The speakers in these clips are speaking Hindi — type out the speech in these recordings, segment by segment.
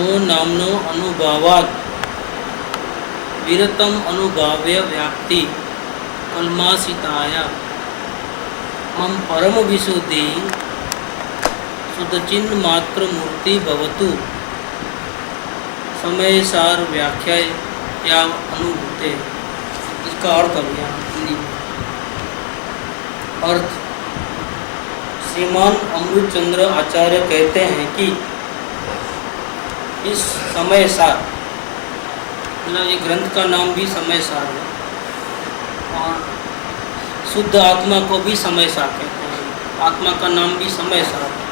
मो नामनो अनुभावात् विरतम अनुभाव्य व्याप्ति कल्मासिताया मम परम विशुद्धि शुद्धचिन्ह मात्र मूर्ति भवतु समय सार व्याख्या या अनुभूते। इसका अर्थ अब यहाँ हिंदी में अर्थ। श्रीमान अमृत चंद्र आचार्य कहते हैं कि इस समय सार, मतलब ये ग्रंथ का नाम भी समय सार है और शुद्ध आत्मा को भी समय सार कहते हैं। आत्मा का नाम भी समय सार है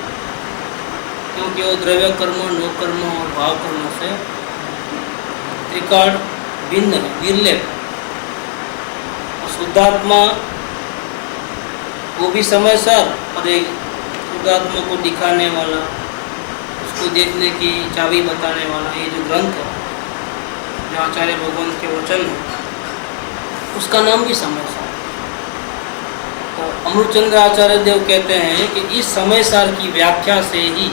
क्योंकि वो द्रव्य कर्म, नो कर्म और भाव कर्म से त्रिकाल भिन्न है, निर्लेप। शुद्धात्मा वो भी समय सार और एक शुद्धात्मा को दिखाने वाला, उसको देखने की चाबी बताने वाला ये जो ग्रंथ है, जो आचार्य भगवान के वचन है, उसका नाम भी समय सार। तो अमृतचंद्र आचार्य देव कहते हैं कि इस समय सार की व्याख्या से ही,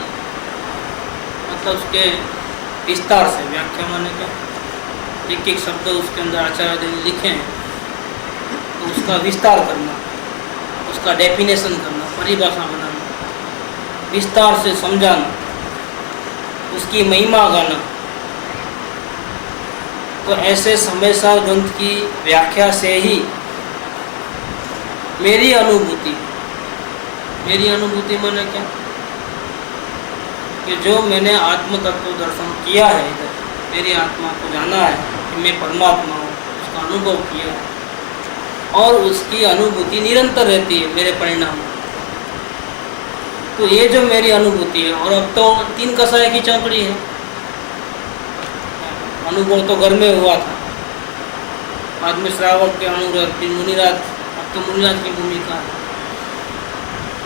मतलब उसके विस्तार से, व्याख्या माने क्या, एक एक शब्द उसके अंदर आचार्य देव लिखे हैं, तो उसका विस्तार करना, उसका डेफिनेशन करना, परिभाषा बनाना, विस्तार से समझाना, उसकी महिमा गाना। तो ऐसे समय सार ग्रंथ की व्याख्या से ही मेरी अनुभूति माने क्या कि जो मैंने आत्म तत्व दर्शन किया है, इधर मेरी आत्मा को जाना है कि मैं परमात्मा हूँ, उसका अनुभव किया है और उसकी अनुभूति निरंतर रहती है मेरे परिणाम में। तो ये जो मेरी अनुभूति है, और अब तो 3 कसाय की चौकड़ी है। अनुभव तो घर में हुआ था, बाद में श्रावक के अनुग्रह, फिर मुनिराज, अब तो मुनिराज की भूमिका है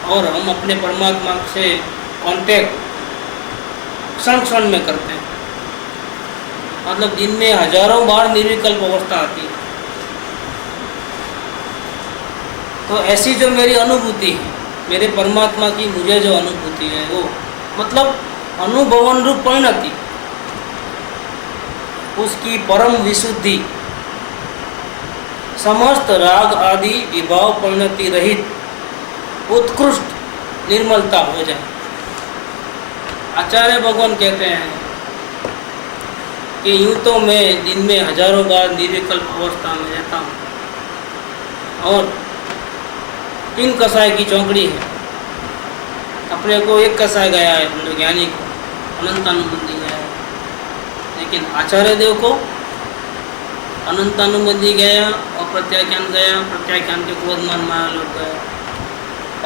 और हम अपने परमात्मा से कांटेक्ट क्षण क्षण में करते हैं। मतलब दिन में हजारों बार निर्विकल्प अवस्था आती है। तो ऐसी जो मेरी अनुभूति है, मेरे परमात्मा की मुझे जो अनुभूति है, वो मतलब अनुभवन रूप परिणति, उसकी परम विशुद्धि, समस्त राग आदि विभाव परिणति रहित उत्कृष्ट निर्मलता हो जाए। आचार्य भगवान कहते हैं कि यूँ तो मैं दिन में हजारों बार निर्विकल्प अवस्था में रहता हूँ और 3 कसाय की चौकड़ी है। अपने को एक कसाय गया है, अपने ज्ञानी को अनंतानुबंधी गया है, लेकिन आचार्य देव को अनंतानुबंधी गया और प्रत्याख्यान गया, प्रत्याख्यान के क्रोधमान माया लोग गया।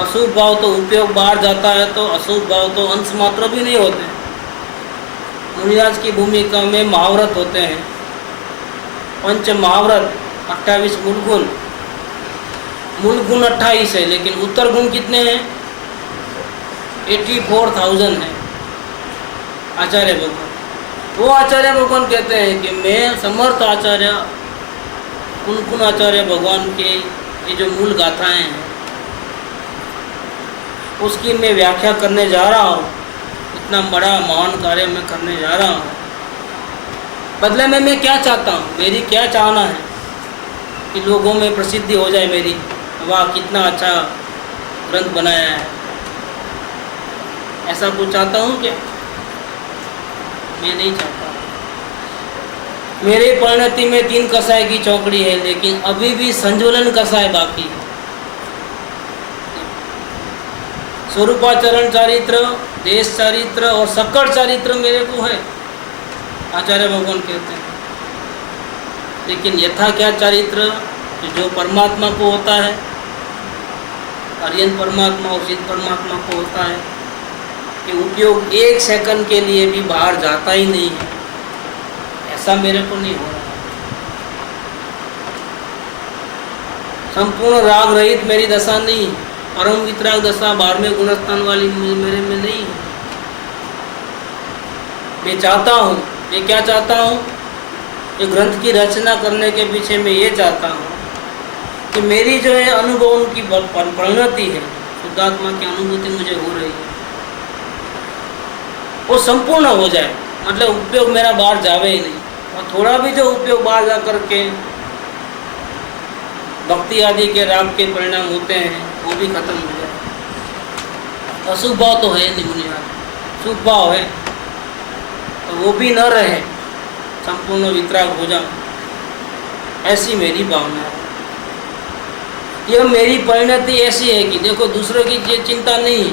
अशुभ भाव तो उपयोग बाहर जाता है, तो अशुभ भाव तो अंश मात्र भी नहीं होते। मुनिराज की भूमिका में महाव्रत होते हैं, पंच महाव्रत, 28 मूल गुण 28 है, लेकिन उत्तर गुण कितने हैं? 84,000 है। आचार्य भगवान, वो आचार्य भगवान कहते हैं कि मैं समर्थ आचार्य, उन आचार्य भगवान के ये जो मूल गाथाएं हैं, उसकी मैं व्याख्या करने जा रहा हूँ। इतना बड़ा महान कार्य मैं करने जा रहा हूँ। बदले में मैं क्या चाहता हूँ, मेरी क्या चाहना है कि लोगों में प्रसिद्धि हो जाए मेरी, वाह कितना अच्छा ग्रंथ बनाया है, ऐसा कुछ चाहता हूँ क्या? मैं नहीं चाहता। मेरे परिणति में 3 कसाय की चौकड़ी है, लेकिन अभी भी संजुलन कसाय बाकी है। स्वरूपाचरण चारित्र, देश चारित्र और सकल चारित्र मेरे को है, आचार्य भगवान कहते हैं। लेकिन यथा क्या चारित्र जो परमात्मा को होता है, अर्यन परमात्मा और सिद्ध परमात्मा को होता है, कि उपयोग 1 सेकंड के लिए भी बाहर जाता ही नहीं है, ऐसा मेरे को नहीं हो रहा। संपूर्ण राग रहित मेरी दशा नहीं है, परम वितराग दशा 12वें गुणस्थान वाली मेरे में नहीं है। मैं चाहता हूँ, मैं क्या चाहता हूँ, ये ग्रंथ की रचना करने के पीछे मैं ये चाहता हूँ कि मेरी जो है अनुभव की परिणति है, शुद्धात्मा की अनुभूति मुझे हो रही है, वो संपूर्ण हो जाए। मतलब उपयोग मेरा बाहर जावे ही नहीं, और थोड़ा भी जो उपयोग बाहर जा करके भक्ति आदि के राग के परिणाम होते हैं वो भी खत्म हो जाए। अशुभ भाव तो है नहीं मुनिया, शुभ भाव है तो वो भी न रहे, संपूर्ण वितराग हो जाऊं, ऐसी मेरी भावना है। यह मेरी परिणति ऐसी है कि देखो दूसरों की ये चिंता नहीं है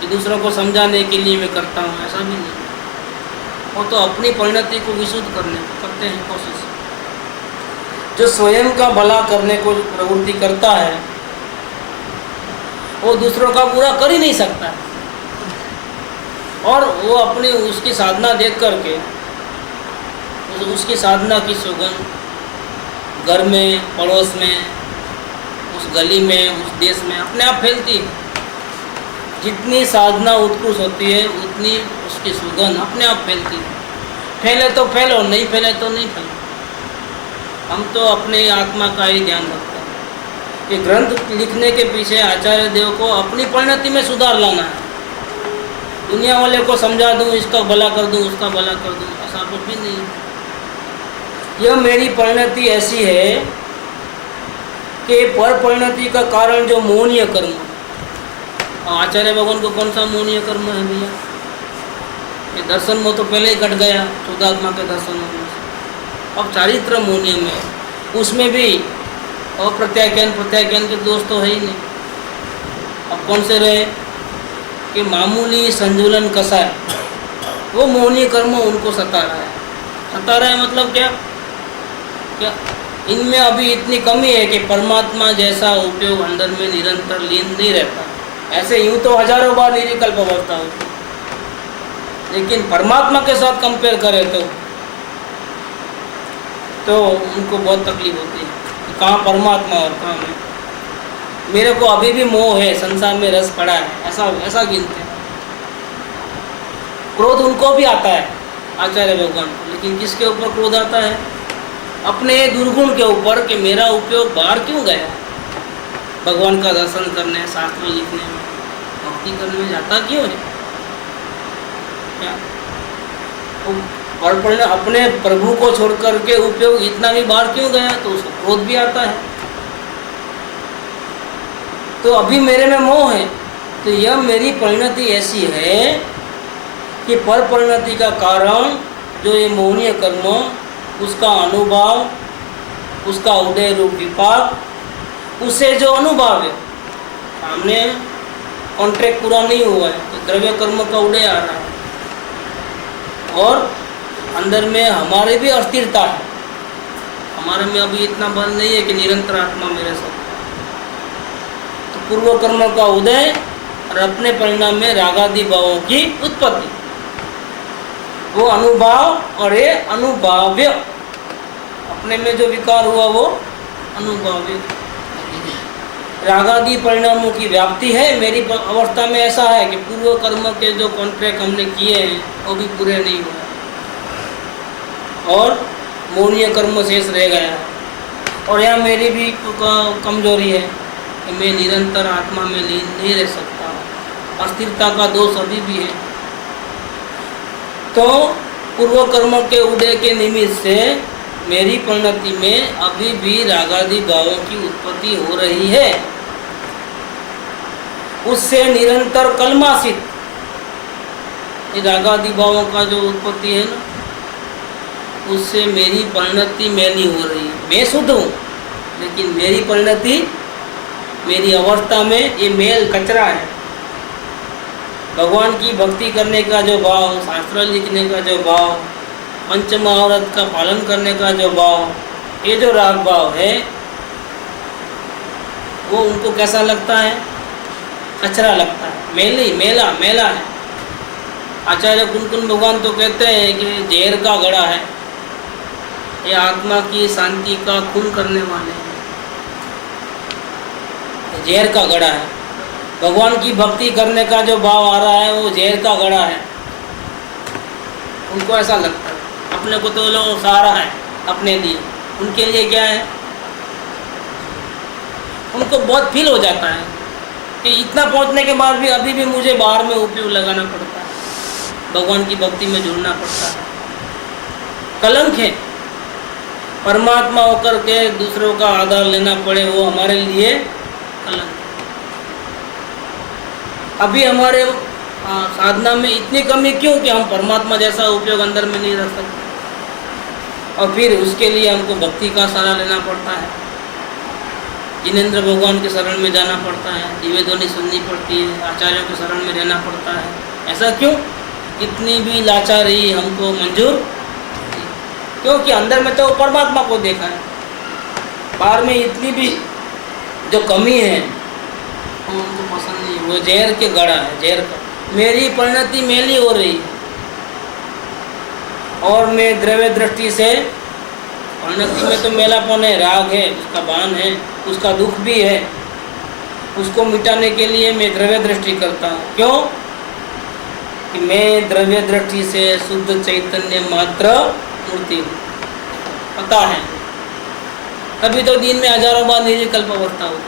कि दूसरों को समझाने के लिए मैं करता हूँ, ऐसा भी नहीं। वो तो अपनी परिणति को विशुद्ध करते हैं कोशिश। जो स्वयं का भला करने को प्रवृत्ति करता है वो दूसरों का बुरा कर ही नहीं सकता, और वो अपनी उसकी साधना देख करके उसकी साधना की सुगंध घर में, पड़ोस में, उस गली में, उस देश में अपने आप फैलती है। जितनी साधना उत्कृष्ट होती है उतनी उसकी सुगंध अपने आप फैलती है। फैले तो फैलो, नहीं फैले तो नहीं फैलो। हम तो अपने आत्मा का ही ध्यान रखते हैं। ये ग्रंथ लिखने के पीछे आचार्य देव को अपनी परिणति में सुधार लाना है। दुनिया वाले को समझा दूं, इसका भला कर दूं, उसका भला कर दूं, ऐसा कुछ भी नहीं। यह मेरी परिणति ऐसी है कि पर परिणति का कारण जो मोहनीय कर्म, आचार्य भगवान को कौन सा मोहनीय कर्म है भैया? ये दर्शन में तो पहले ही कट गया, शुद्धात्मा के दर्शन में। अब चारित्र मोहनीय में, उसमें भी अप्रत्याख्यान प्रत्याख्यान के दोष तो है ही नहीं। अब कौन से रहे कि मामूली संजुलन कसाय, वो मोहनीय कर्म उनको सता रहा है। सता रहा है मतलब क्या? इनमें अभी इतनी कमी है कि परमात्मा जैसा उपयोग अंदर में निरंतर लीन नहीं रहता। ऐसे यूं तो हजारों बार निर्विकल्प अवस्था होती, लेकिन परमात्मा के साथ कंपेयर करें तो उनको बहुत तकलीफ होती है कि कहाँ परमात्मा और कहाँ मैं। मेरे को अभी भी मोह है, संसार में रस पड़ा है, ऐसा गिनते हैं। क्रोध उनको भी आता है आचार्य भगवान को, लेकिन किसके ऊपर क्रोध आता है? अपने दुर्गुण के ऊपर कि मेरा उपयोग बाहर क्यों गया। भगवान का दर्शन करने, शास्त्र लिखने में, भक्ति करने में जाता क्यों है? क्या और अपने प्रभु को छोड़ करके उपयोग इतना भी बाहर क्यों गया, तो उसको क्रोध भी आता है। तो अभी मेरे में मोह है। तो यह मेरी परिणति ऐसी है कि पर परिणति का कारण जो ये मोहनीय कर्म, उसका अनुभव, उसका उदय रूप विपाक, उससे जो अनुभव है, सामने कॉन्ट्रैक्ट पूरा नहीं हुआ है तो द्रव्य कर्म का उदय आ रहा है, और अंदर में हमारे भी अस्थिरता है। हमारे में अभी इतना बल नहीं है कि निरंतर आत्मा मेरे साथ। तो पूर्व कर्म का उदय और अपने परिणाम में रागादि भावों की उत्पत्ति, वो अनुभव और ये अनुभाव्य, अपने में जो विकार हुआ वो अनुभाव्य। रागादि परिणामों की व्याप्ति है। मेरी अवस्था में ऐसा है कि पूर्व कर्म के जो कॉन्ट्रैक्ट हमने किए हैं वो भी पूरे नहीं हुए और मोहनीय कर्म शेष रह गया। और यहाँ मेरी भी कमजोरी है कि मैं निरंतर आत्मा में लीन नहीं रह सकता, अस्थिरता का दोष अभी भी है। तो पूर्व कर्म के उदय के निमित्त से मेरी परिणति में अभी भी रागादि भावों की उत्पत्ति हो रही है। उससे निरंतर कलमासित, रागादि भावों का जो उत्पत्ति है ना, उससे मेरी परिणति मैली हो रही है। मैं शुद्ध हूँ, लेकिन मेरी परिणति, मेरी अवस्था में ये मेल कचरा है। भगवान की भक्ति करने का जो भाव, शास्त्र लिखने का जो भाव, पंचमहाव्रत का पालन करने का जो भाव, ये जो राग भाव है, वो उनको कैसा लगता है? कचरा लगता है, मेला है। आचार्य कुंकुन भगवान तो कहते हैं कि जहर का घड़ा है, ये आत्मा की शांति का खून करने वाले हैं, जहर का घड़ा है। भगवान की भक्ति करने का जो भाव आ रहा है वो जहर का घड़ा है। उनको ऐसा लगता है, अपने को तो लोग सहारा है अपने लिए, उनके लिए क्या है? उनको बहुत फील हो जाता है कि इतना पहुंचने के बाद भी अभी भी मुझे बाहर में उपयोग लगाना पड़ता है। भगवान की भक्ति में जुड़ना पड़ता है। कलंक है, परमात्मा होकर के दूसरों का आधार लेना पड़े, वो हमारे लिए कलंक है। अभी हमारे साधना में इतनी कमी क्यों कि हम परमात्मा जैसा उपयोग अंदर में नहीं रख सकते, और फिर उसके लिए हमको भक्ति का सहारा लेना पड़ता है, जिनेंद्र भगवान के शरण में जाना पड़ता है, दिव्य ध्वनि सुननी पड़ती है, आचार्यों के शरण में रहना पड़ता है। ऐसा क्यों? इतनी भी लाचारी हमको मंजूर नहीं, क्योंकि अंदर में तो परमात्मा को देखा है, बाहर में इतनी भी जो कमी है वो उनको पसंद नहीं। वो जहर के गड़ा है, जहर का। मेरी परिणति मेली हो रही है और मैं द्रव्य दृष्टि से, परिणति में तो मेलापन है, राग है, उसका बाण है, उसका दुख भी है, उसको मिटाने के लिए मैं द्रव्य दृष्टि करता हूँ। क्यों? कि मैं द्रव्य दृष्टि से शुद्ध चैतन्य मात्र मूर्ति हूँ, पता है। तभी तो दिन में हजारों बार निर्विकल्प अवस्था होती है।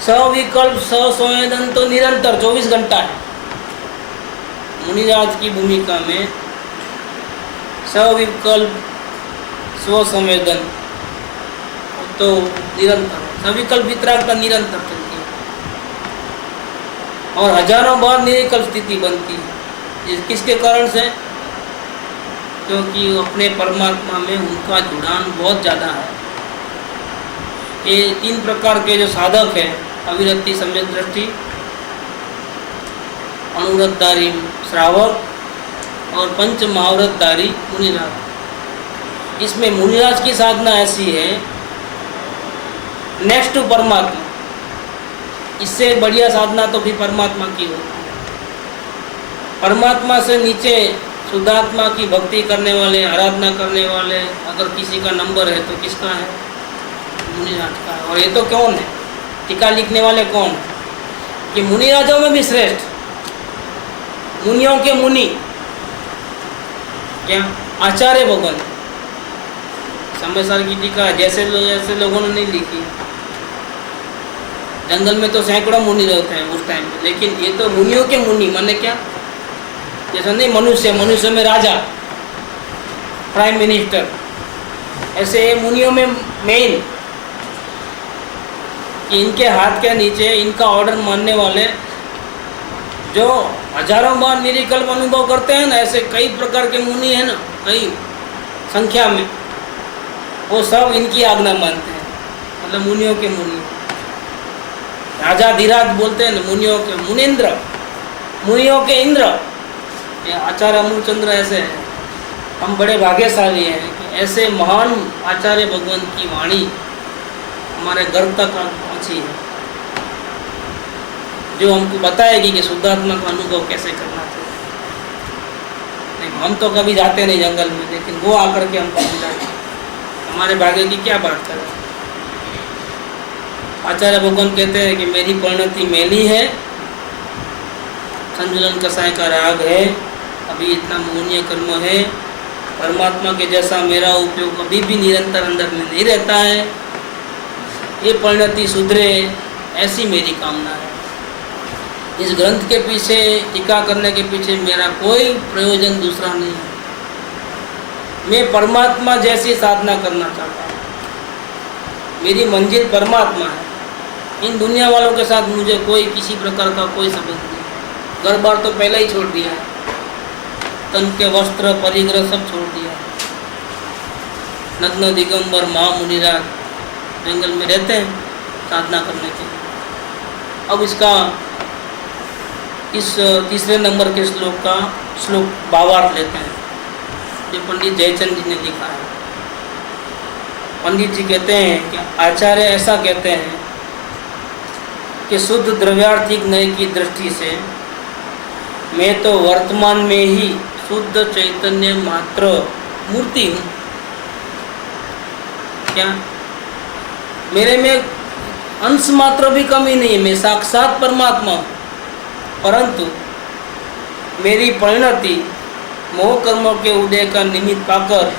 सविकल्प ससंवेदन तो निरंतर 24 घंटा है। मुनिराज की भूमिका में सविकल्प स्वसंवेदन तो निरंतर, सविकल्प वितरागता निरंतर चलती है और हजारों बार निर्विकल्प स्थिति बनती है। किसके कारण से? क्योंकि अपने परमात्मा में उनका जुड़ान बहुत ज़्यादा है। ये 3 प्रकार के जो साधक है, अविरति सम्यक दृष्टि, अनुव्रतधारी श्रावक और पंच महाव्रतधारी मुनिराज। इसमें मुनिराज की साधना ऐसी है, नेक्स्ट टू परमात्मा। इससे बढ़िया साधना तो फिर परमात्मा की होती है। परमात्मा से नीचे शुद्धात्मा की भक्ति करने वाले, आराधना करने वाले, अगर किसी का नंबर है तो किसका है? मुनिराज का। और ये तो कौन है? टीका लिखने वाले कौन है? कि मुनिराजों में भी श्रेष्ठ, मुनियों के मुनि क्या? आचार्य भगवान। समय सार की टीका जैसे लोगों ने नहीं लिखी। जंगल में तो सैकड़ों मुनि रहते हैं उस टाइम में, लेकिन ये तो मुनियों के मुनि। माने क्या? जैसा नहीं मनुष्य में राजा, प्राइम मिनिस्टर, ऐसे मुनियों में मेन, कि इनके हाथ के नीचे इनका ऑर्डर मानने वाले जो हजारों बार निर्विकल्प अनुभव करते हैं ना, ऐसे कई प्रकार के मुनि हैं ना, कई संख्या में, वो सब इनकी आज्ञा मानते हैं। मतलब मुनियों के मुनि, राजा धीराज बोलते हैं ना, मुनियों के मुनीन्द्र, मुनियों के इंद्र। ये आचार्य अमूलचंद्र ऐसे हैं। हम बड़े भाग्यशाली हैं कि ऐसे महान आचार्य भगवान की वाणी हमारे घर तक पहुँची है, जो हमको बताएगी कि शुद्धात्मा का अनुभव कैसे करना चाहिए। नहीं, हम तो कभी जाते नहीं जंगल में, लेकिन वो आकर के हमको समझाते। हमारे भाग्य की क्या बात करें। आचार्य भगवान कहते हैं कि मेरी परिणति मेली है, संजुलन कसाय का राग है, अभी इतना मोहनीय कर्म है, परमात्मा के जैसा मेरा उपयोग अभी भी निरंतर अंदर में नहीं रहता है। ये परिणति सुधरे, ऐसी मेरी कामना है। इस ग्रंथ के पीछे, टीका करने के पीछे मेरा कोई प्रयोजन दूसरा नहीं है। मैं परमात्मा जैसी साधना करना चाहता हूँ। मेरी मंजिल परमात्मा है। इन दुनिया वालों के साथ मुझे कोई किसी प्रकार का कोई संबंध नहीं। घर बार तो पहले ही छोड़ दिया है, तन के वस्त्र परिग्रह सब छोड़ दिया। नग्न दिगंबर महामुनिराज जंगल में रहते हैं साधना करने के लिए। अब इसका इस तीसरे नंबर के श्लोक भावार्थ लेते हैं, जो पंडित जयचंद जी ने लिखा है। पंडित जी कहते हैं कि आचार्य ऐसा कहते हैं कि शुद्ध द्रव्यार्थिक नय की दृष्टि से मैं तो वर्तमान में ही शुद्ध चैतन्य मात्र मूर्ति हूँ। क्या? मेरे में अंश मात्र भी कमी नहीं है, मैं साक्षात परमात्मा हूँ। परंतु मेरी परिणति मोह कर्मों के उदय का निमित्त पाकर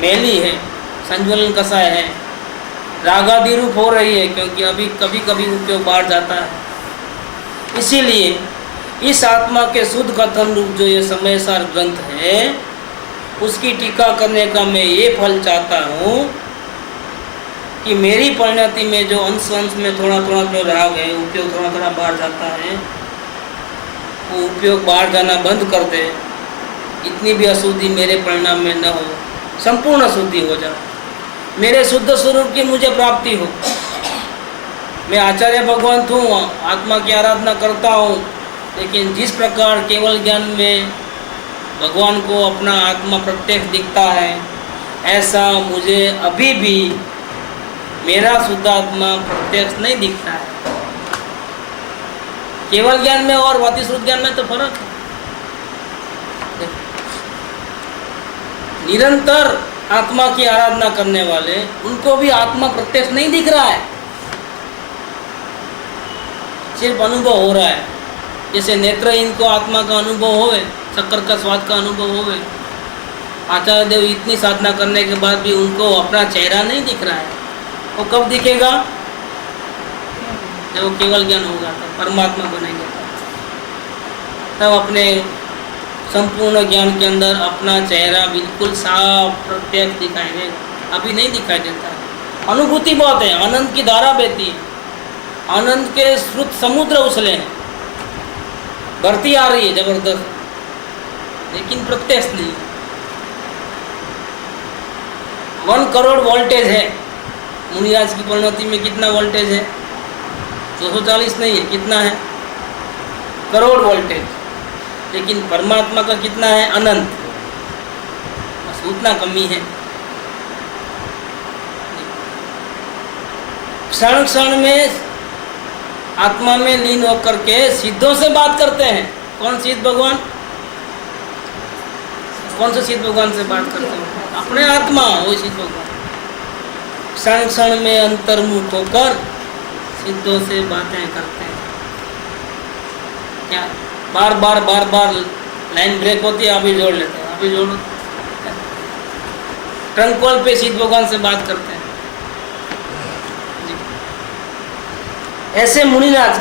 मैली है, संज्वलन कसाय है, रागादि रूप हो रही है, क्योंकि अभी कभी कभी उपयोग बाढ़ जाता है। इसीलिए इस आत्मा के शुद्ध कथन रूप जो ये समयसार ग्रंथ है, उसकी टीका करने का मैं ये फल चाहता हूँ कि मेरी परिणति में जो अंश अंश में थोड़ा थोड़ा जो राग है, उपयोग थोड़ा थोड़ा बाहर जाता है, वो उपयोग बाहर जाना बंद कर दे। इतनी भी अशुद्धि मेरे परिणाम में न हो, संपूर्ण अशुद्धि हो जाए, मेरे शुद्ध स्वरूप की मुझे प्राप्ति हो। मैं आचार्य भगवंत हूँ, आत्मा की आराधना करता हूँ, लेकिन जिस प्रकार केवल ज्ञान में भगवान को अपना आत्मा प्रत्यक्ष दिखता है, ऐसा मुझे अभी भी मेरा शुद्ध आत्मा प्रत्यक्ष नहीं दिखता है। केवल ज्ञान में और वाति शुद्ध ज्ञान में तो फर्क है। निरंतर आत्मा की आराधना करने वाले, उनको भी आत्मा प्रत्यक्ष नहीं दिख रहा है, सिर्फ अनुभव हो रहा है। जैसे नेत्रहीन को आत्मा का अनुभव होवे, शक्कर का स्वाद का अनुभव होवे, आचार्य देव इतनी साधना करने के बाद भी उनको अपना चेहरा नहीं दिख रहा है। वो कब दिखेगा? जब वो केवल ज्ञान होगा, तब परमात्मा बनेंगे, तब अपने संपूर्ण ज्ञान के अंदर अपना चेहरा बिल्कुल साफ प्रत्यक्ष दिखाई देगा। अभी नहीं दिखाई देता है। अनुभूति बहुत है, आनंद की धारा बहती है, आनंद के स्रोत समुद्र उछले हैं, भरती आ रही है जबरदस्त, लेकिन प्रत्यक्ष नहीं। 1 करोड़ वोल्टेज है। मुनिराज की परिणति में कितना वोल्टेज है? 240 नहीं है, कितना है? करोड़ वोल्टेज। लेकिन परमात्मा का कितना है? अनंत। बस उतना कमी है। क्षण क्षण में आत्मा में लीन होकर के सिद्धों से बात करते हैं। कौन सिद्ध? भगवान। कौन से सिद्ध भगवान से बात करते हैं? अपने आत्मा, वो सिद्ध भगवान। क्षण क्षण में अंतर्मुख होकर सिद्धों से बातें करते हैं। क्या बार बार लाइन ब्रेक होती है, अभी जोड़ लेते हैं, अभी जोड़ो। ट्रंक कॉल पे सिद्ध भगवान से बात करते हैं। ऐसे मुनिराज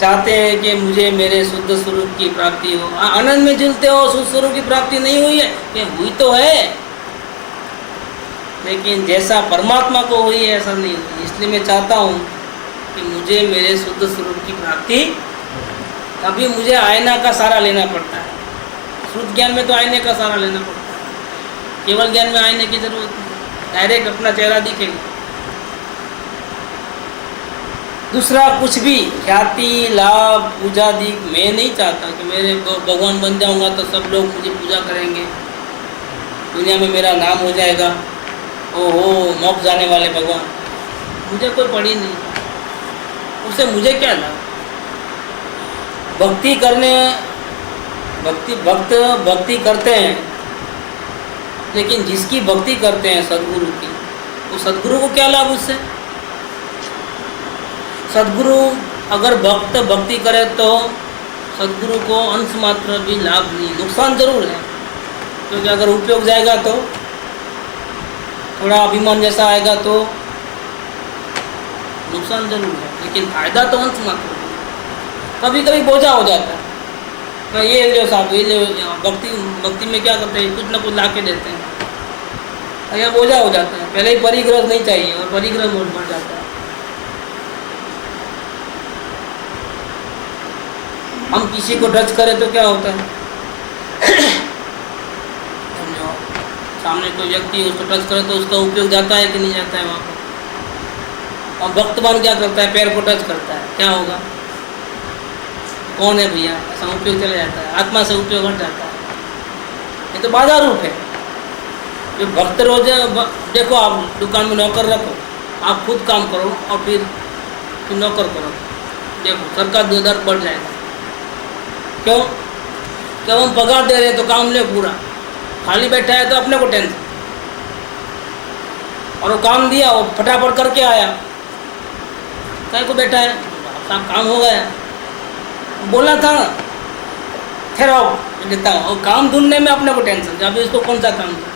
चाहते हैं कि मुझे मेरे शुद्ध स्वरूप की प्राप्ति हो। आनंद में झूलते हो, शुद्ध स्वरूप की प्राप्ति नहीं हुई है? ये हुई तो है, लेकिन जैसा परमात्मा को हुई है ऐसा नहीं हुई। इसलिए मैं चाहता हूँ कि मुझे मेरे शुद्ध स्वरूप की प्राप्ति, अभी मुझे आईना का सहारा लेना पड़ता है। शुद्ध ज्ञान में तो आईने का सहारा लेना पड़ता है, केवल ज्ञान में आईने की जरूरत नहीं, डायरेक्ट अपना चेहरा दिखेगा। दूसरा कुछ भी ख्याति, लाभ, पूजा दी मैं नहीं चाहता कि मेरे भगवान बन जाऊंगा तो सब लोग मुझे पूजा करेंगे, दुनिया में मेरा नाम हो जाएगा, ओहो मोक्ष जाने वाले भगवान। मुझे कोई पड़ी नहीं, उससे मुझे क्या लाभ? भक्ति करने, भक्ति करते हैं, लेकिन जिसकी भक्ति करते हैं सद्गुरु की, वो सद्गुरु को क्या लाभ उससे? सद्गुरु अगर भक्त भक्ति करे तो सद्गुरु को अंश मात्र भी लाभ नहीं, नुकसान जरूर है। क्योंकि अगर उपयोग जाएगा तो थोड़ा अभिमान जैसा आएगा तो नुकसान जरूर है, लेकिन फायदा तो अंश मात्र। कभी कभी बोझा हो जाता है, तो ये ले साहब, ये ले। भक्ति में क्या करते हैं? कुछ ना कुछ ला के देते हैं, यह बोझा हो जाता है। पहले ही परिग्रह नहीं चाहिए और परिग्रह बढ़ जाता है। हम किसी को टच करें तो क्या होता है? सामने कोई व्यक्ति उसको टच करे तो उसका उपयोग जाता है कि नहीं जाता है वहाँ पर? और भक्तवान क्या करता है? पैर को टच करता है, क्या होगा? कौन है भैया? ऐसा उपयोग चला जाता है, आत्मा से उपयोग हट जाता है। ये तो बाधा रूप है। जो भक्त रोज देखो, आप दुकान में नौकर रखो, आप खुद काम करो और फिर नौकर करो, देखो सरकार दर बढ़ जाएगा। क्यों? जब हम पगार दे रहे हैं तो काम ले पूरा, खाली बैठा है तो अपने को टेंशन। और वो काम दिया, वो फटाफट करके आया, कहीं को बैठा है, सब काम हो गया। बोला था ठहराओ देता हूँ, और काम ढूंढने में अपने को टेंशन। अभी इसको कौन सा काम था?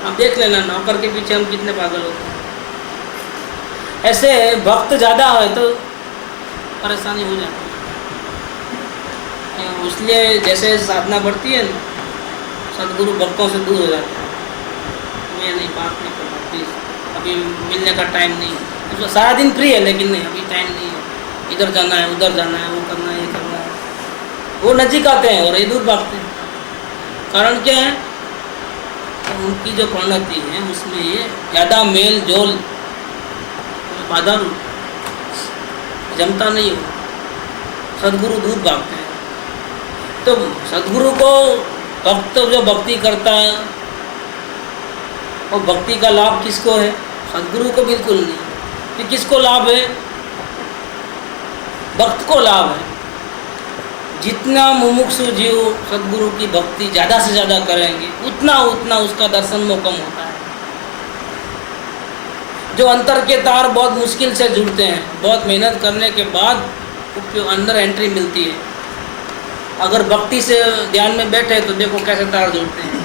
आप देख लेना नौकर के पीछे हम कितने पागल होते हैं। ऐसे भक्त ज़्यादा है तो परेशानी हो जाती है। इसलिए जैसे साधना बढ़ती है ना, सदगुरु भक्तों से दूर हो जाते हैं। मैं नहीं, बात नहीं करना प्लीज़, अभी मिलने का टाइम नहीं है। उसको सारा दिन फ्री है लेकिन नहीं, अभी टाइम नहीं है, इधर जाना है, उधर जाना है, वो करना है, ये करना है। वो नज़दीक आते हैं और ये दूर भागते हैं। कारण क्या है? तो उनकी जो प्रणति है उसमें ये ज़्यादा मेल जोल बाधा जमता नहीं हो, सदगुरु दूर भागते हैं। तो सदगुरु को भक्त जो भक्ति करता है, और भक्ति का लाभ किसको है? सदगुरु को बिल्कुल नहीं। कि किसको लाभ है? भक्त को लाभ है। जितना मुमुक्षु जीव सदगुरु की भक्ति ज़्यादा से ज़्यादा करेंगे, उतना उतना उसका दर्शन में कम होता है। जो अंतर के तार बहुत मुश्किल से जुड़ते हैं, बहुत मेहनत करने के बाद अंदर एंट्री मिलती है। अगर भक्ति से ध्यान में बैठे तो देखो कैसे तार जुड़ते हैं।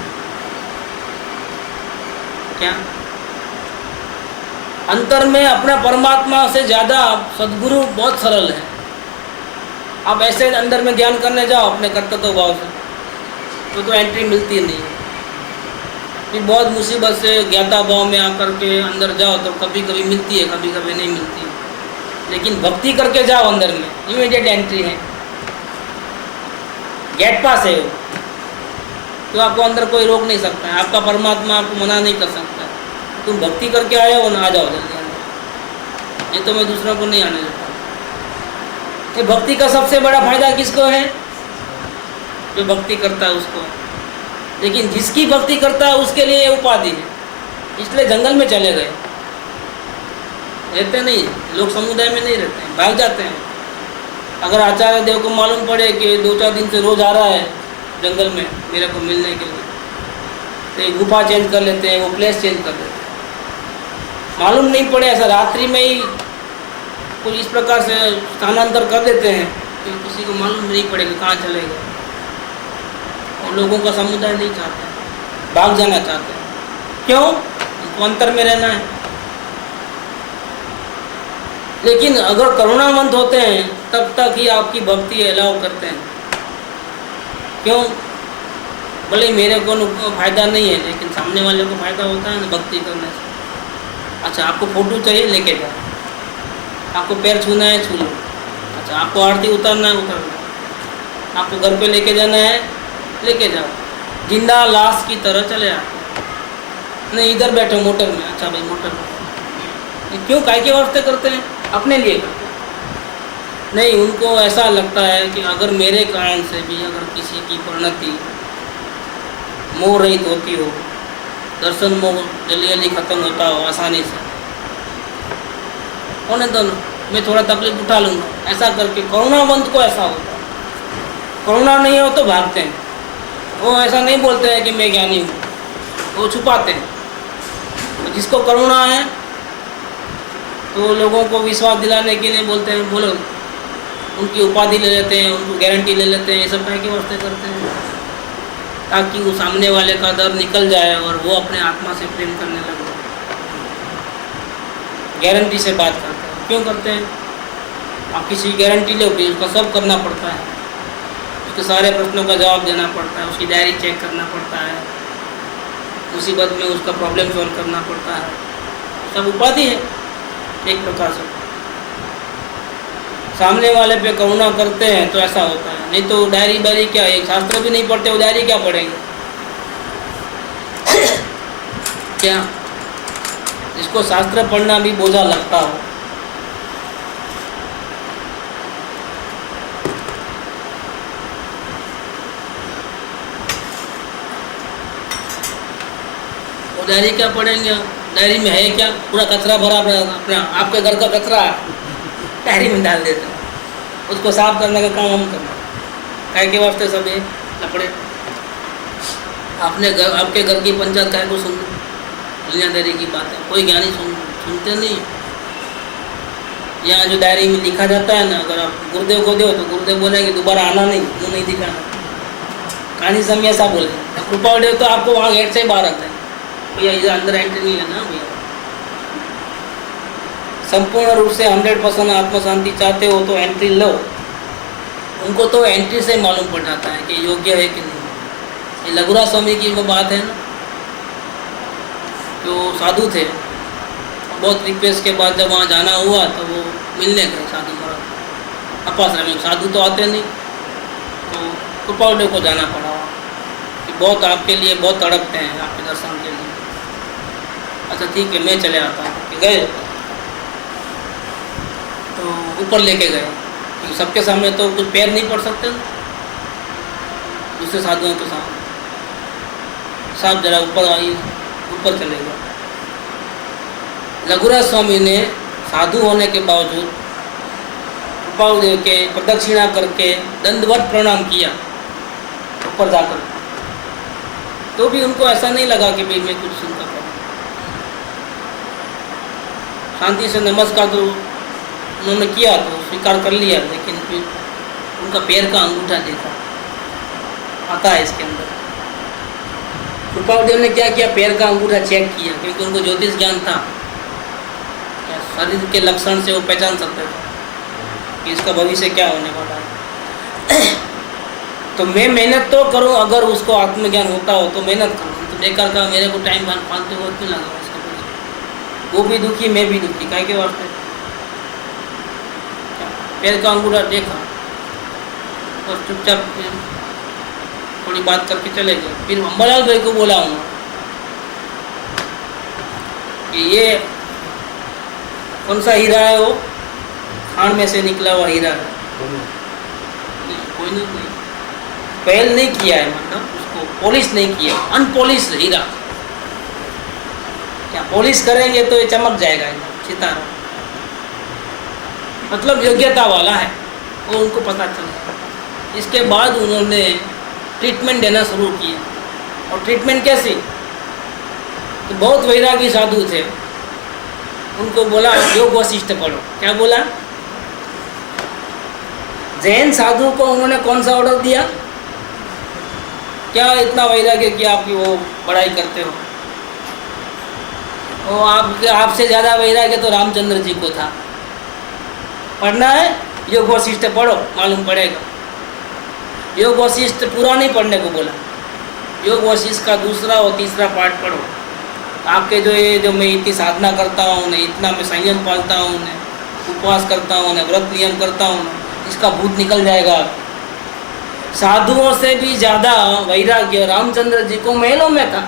क्या अंतर में अपना परमात्मा से ज़्यादा सदगुरु बहुत सरल है। आप ऐसे अंदर में ध्यान करने जाओ अपने कर्तव्य भाव से तो एंट्री मिलती नहीं। फिर बहुत मुसीबत से ज्ञाता भाव में आकर के अंदर जाओ तो कभी कभी मिलती है, कभी कभी नहीं मिलती है। लेकिन भक्ति करके जाओ अंदर में, इमीडिएट एंट्री है, गेट पास है वो। तो आपको अंदर कोई रोक नहीं सकता है, आपका परमात्मा आपको मना नहीं कर सकता। तुम भक्ति करके आए हो ना, आ जाओ जल्दी अंदर। ये तो मैं दूसरों को नहीं आने देता। ये भक्ति का सबसे बड़ा फायदा किसको है? जो भक्ति करता है उसको। लेकिन जिसकी भक्ति करता है उसके लिए ये उपाधि है, इसलिए जंगल में चले गए। रहते नहीं लोग, समुदाय में नहीं रहते हैं, भाग जाते हैं। अगर आचार्य देव को मालूम पड़े कि 2-4 दिन से रोज आ रहा है जंगल में मेरे को मिलने के लिए, तो एक गुफा चेंज कर लेते हैं, वो प्लेस चेंज कर देते हैं। मालूम नहीं पड़े, ऐसा रात्रि में ही कुछ इस प्रकार से स्थानांतर कर देते हैं कि किसी को मालूम नहीं पड़ेगा कहाँ चलेगा। और लोगों का समुदाय नहीं चाहते, भाग जाना चाहते हैं। क्यों? उनको अंतर में रहना है। लेकिन अगर करुणावंत होते हैं तब तक ही आपकी भक्ति अलाउ करते हैं। क्यों? भले मेरे को फायदा नहीं है, लेकिन सामने वाले को फायदा होता है ना भक्ति करने से। अच्छा, आपको फोटो चाहिए, लेके जाओ। आपको पैर छूना है, छू लो। अच्छा, आपको आरती उतारना है, उतार लो। आपको घर पे लेके जाना है, लेके जाओ। जिंदा लाश की तरह चले आते। नहीं, इधर बैठो मोटर में। अच्छा भाई, मोटर में क्यों? काय के वास्ते करते हैं? अपने लिए करते हैं। नहीं, उनको ऐसा लगता है कि अगर मेरे कारण से भी अगर किसी की परिणति मोह रहित होती हो, दर्शन मोह जल्दी जल्दी खत्म होता हो आसानी से, होने दो, मैं थोड़ा तकलीफ उठा लूँगा, ऐसा करके करुणावंत को ऐसा होता है। करुणा नहीं हो तो भागते हैं। वो ऐसा नहीं बोलते हैं कि मैं ज्ञानी हूँ, वो छुपाते हैं। तो जिसको करुणा है तो लोगों को विश्वास दिलाने के लिए बोलते हैं, बोलो, उनकी उपाधि ले लेते हैं, उनको गारंटी ले लेते हैं। ये सब क्या के वास्ते करते हैं? ताकि वो सामने वाले का डर निकल जाए और वो अपने आत्मा से प्रेम करने लगे। गारंटी से बात करते हैं। क्यों करते हैं? आप किसी की गारंटी लो, फिर उसका सब करना पड़ता है, उसके सारे प्रश्नों का जवाब देना पड़ता है, उसकी डायरी चेक करना पड़ता है, मुसीबत में उसका प्रॉब्लम सॉल्व करना पड़ता है। सब उपाधि है एक प्रकार से। सामने वाले पे करुणा करते हैं तो ऐसा होता है। नहीं तो डायरी बैरी क्या, एक शास्त्र भी नहीं पढ़ते, वो डायरी क्या पढ़ेंगे? क्या जिसको शास्त्र पढ़ना भी बोझा लगता हो, वो डायरी क्या पढ़ेंगे? डायरी में है क्या? पूरा कचरा भरा अपना, आपके घर का कचरा डायरी में डाल देते हैं। उसको साफ करने का काम हम करना, काय के वास्ते सब ये लपड़े। आपके घर की पंचायत काय को सुन, दुनियादारी की बात है, कोई ज्ञानी सुनते नहीं। यहाँ जो डायरी में लिखा जाता है ना, अगर आप गुरुदेव को दो तो गुरुदेव बोलेंगे दोबारा आना नहीं, मुँह नहीं दिखाना। कहानी समय ऐसा बोले, कृपा दे तो आपको वहाँ गेट से ही बाहर आता है, भैया इधर अंदर एंट्री नहीं लेना भैया। संपूर्ण रूप से 100% आत्म शांति चाहते हो तो एंट्री लो, उनको तो एंट्री से मालूम पड़ जाता है कि योग्य है कि नहीं। ये लघुराज स्वामी की वो बात है ना, तो साधु थे, बहुत रिक्वेस्ट के बाद जब वहाँ जाना हुआ तो वो मिलने गए साधु महाराज अपाश्रम में। साधु तो आते नहीं, तो कृपालदेव को जाना पड़ा कि बहुत आपके लिए बहुत तड़पते हैं आपके दर्शन के लिए। अच्छा ठीक है मैं चले आता हूँ। कि गए तो ऊपर लेके गए, क्योंकि सबके सामने तो कुछ पैर नहीं पड़ सकते ना, दूसरे साधुओं के सामने। साहब जरा ऊपर आई, ऊपर चले गए। लघुराज स्वामी ने साधु होने के बावजूद कृपालदेव के प्रदक्षिणा करके दंडवत प्रणाम किया ऊपर जाकर, तो भी उनको ऐसा नहीं लगा कि भाई मैं कुछ सुनता हूँ। शांति से नमस्कार तो उन्होंने किया, तो स्वीकार कर लिया, लेकिन फिर उनका पैर का अंगूठा देखा आता है इसके अंदर। कृपालदेव ने क्या किया, पैर का अंगूठा चेक किया, क्योंकि उनको ज्योतिष ज्ञान था, शरीर के लक्षण से वो पहचान सकते थे कि इसका भविष्य क्या होने वाला है। तो मैं मेहनत तो करूं, अगर उसको आत्मज्ञान होता हो तो मेहनत करूं, तो बेकार का मेरे को टाइम फालतू वक्त क्यों लगा उसका पैसा। वो भी दुखी मैं भी दुखी, काहे के वास्ते। पैर का अंगूठा देखा और चुपचाप थोड़ी बात करके चले गए। फिर अम्बालाल भाई को बोला हूँ कि ये कौन सा हीरा है, वो खान में से निकला हुआ हीरा है। कोई नहीं, कोई पहल नहीं किया है, मतलब उसको पॉलिश नहीं किया, अनपॉलिश हीरा। क्या पॉलिश करेंगे तो ये चमक जाएगा सितारा, मतलब योग्यता वाला है, वो उनको पता चला। इसके बाद उन्होंने ट्रीटमेंट देना शुरू किया। और ट्रीटमेंट कैसी, तो बहुत वैरागी साधु थे, उनको बोला योग वशिष्ठ पढ़ो। क्या बोला, जैन साधु को उन्होंने कौन सा ऑर्डर दिया, क्या इतना वैराग्य कि आपकी वो बड़ाई करते हो। वो आपसे ज़्यादा वैराग्य तो रामचंद्र जी को था। पढ़ना है योग वशिष्ठ पढ़ो, मालूम पड़ेगा। योग वशिष्ठ पूरा नहीं पढ़ने को बोला, योग वशिष्ठ का दूसरा और तीसरा पार्ट पढ़ो। आपके जो मैं इतनी साधना करता हूँ, इतना मैं संयम पालता हूँ, उपवास करता हूँ, व्रत नियम करता हूँ, इसका भूत निकल जाएगा। साधुओं से भी ज़्यादा वैराग्य रामचंद्र जी को महलों में था।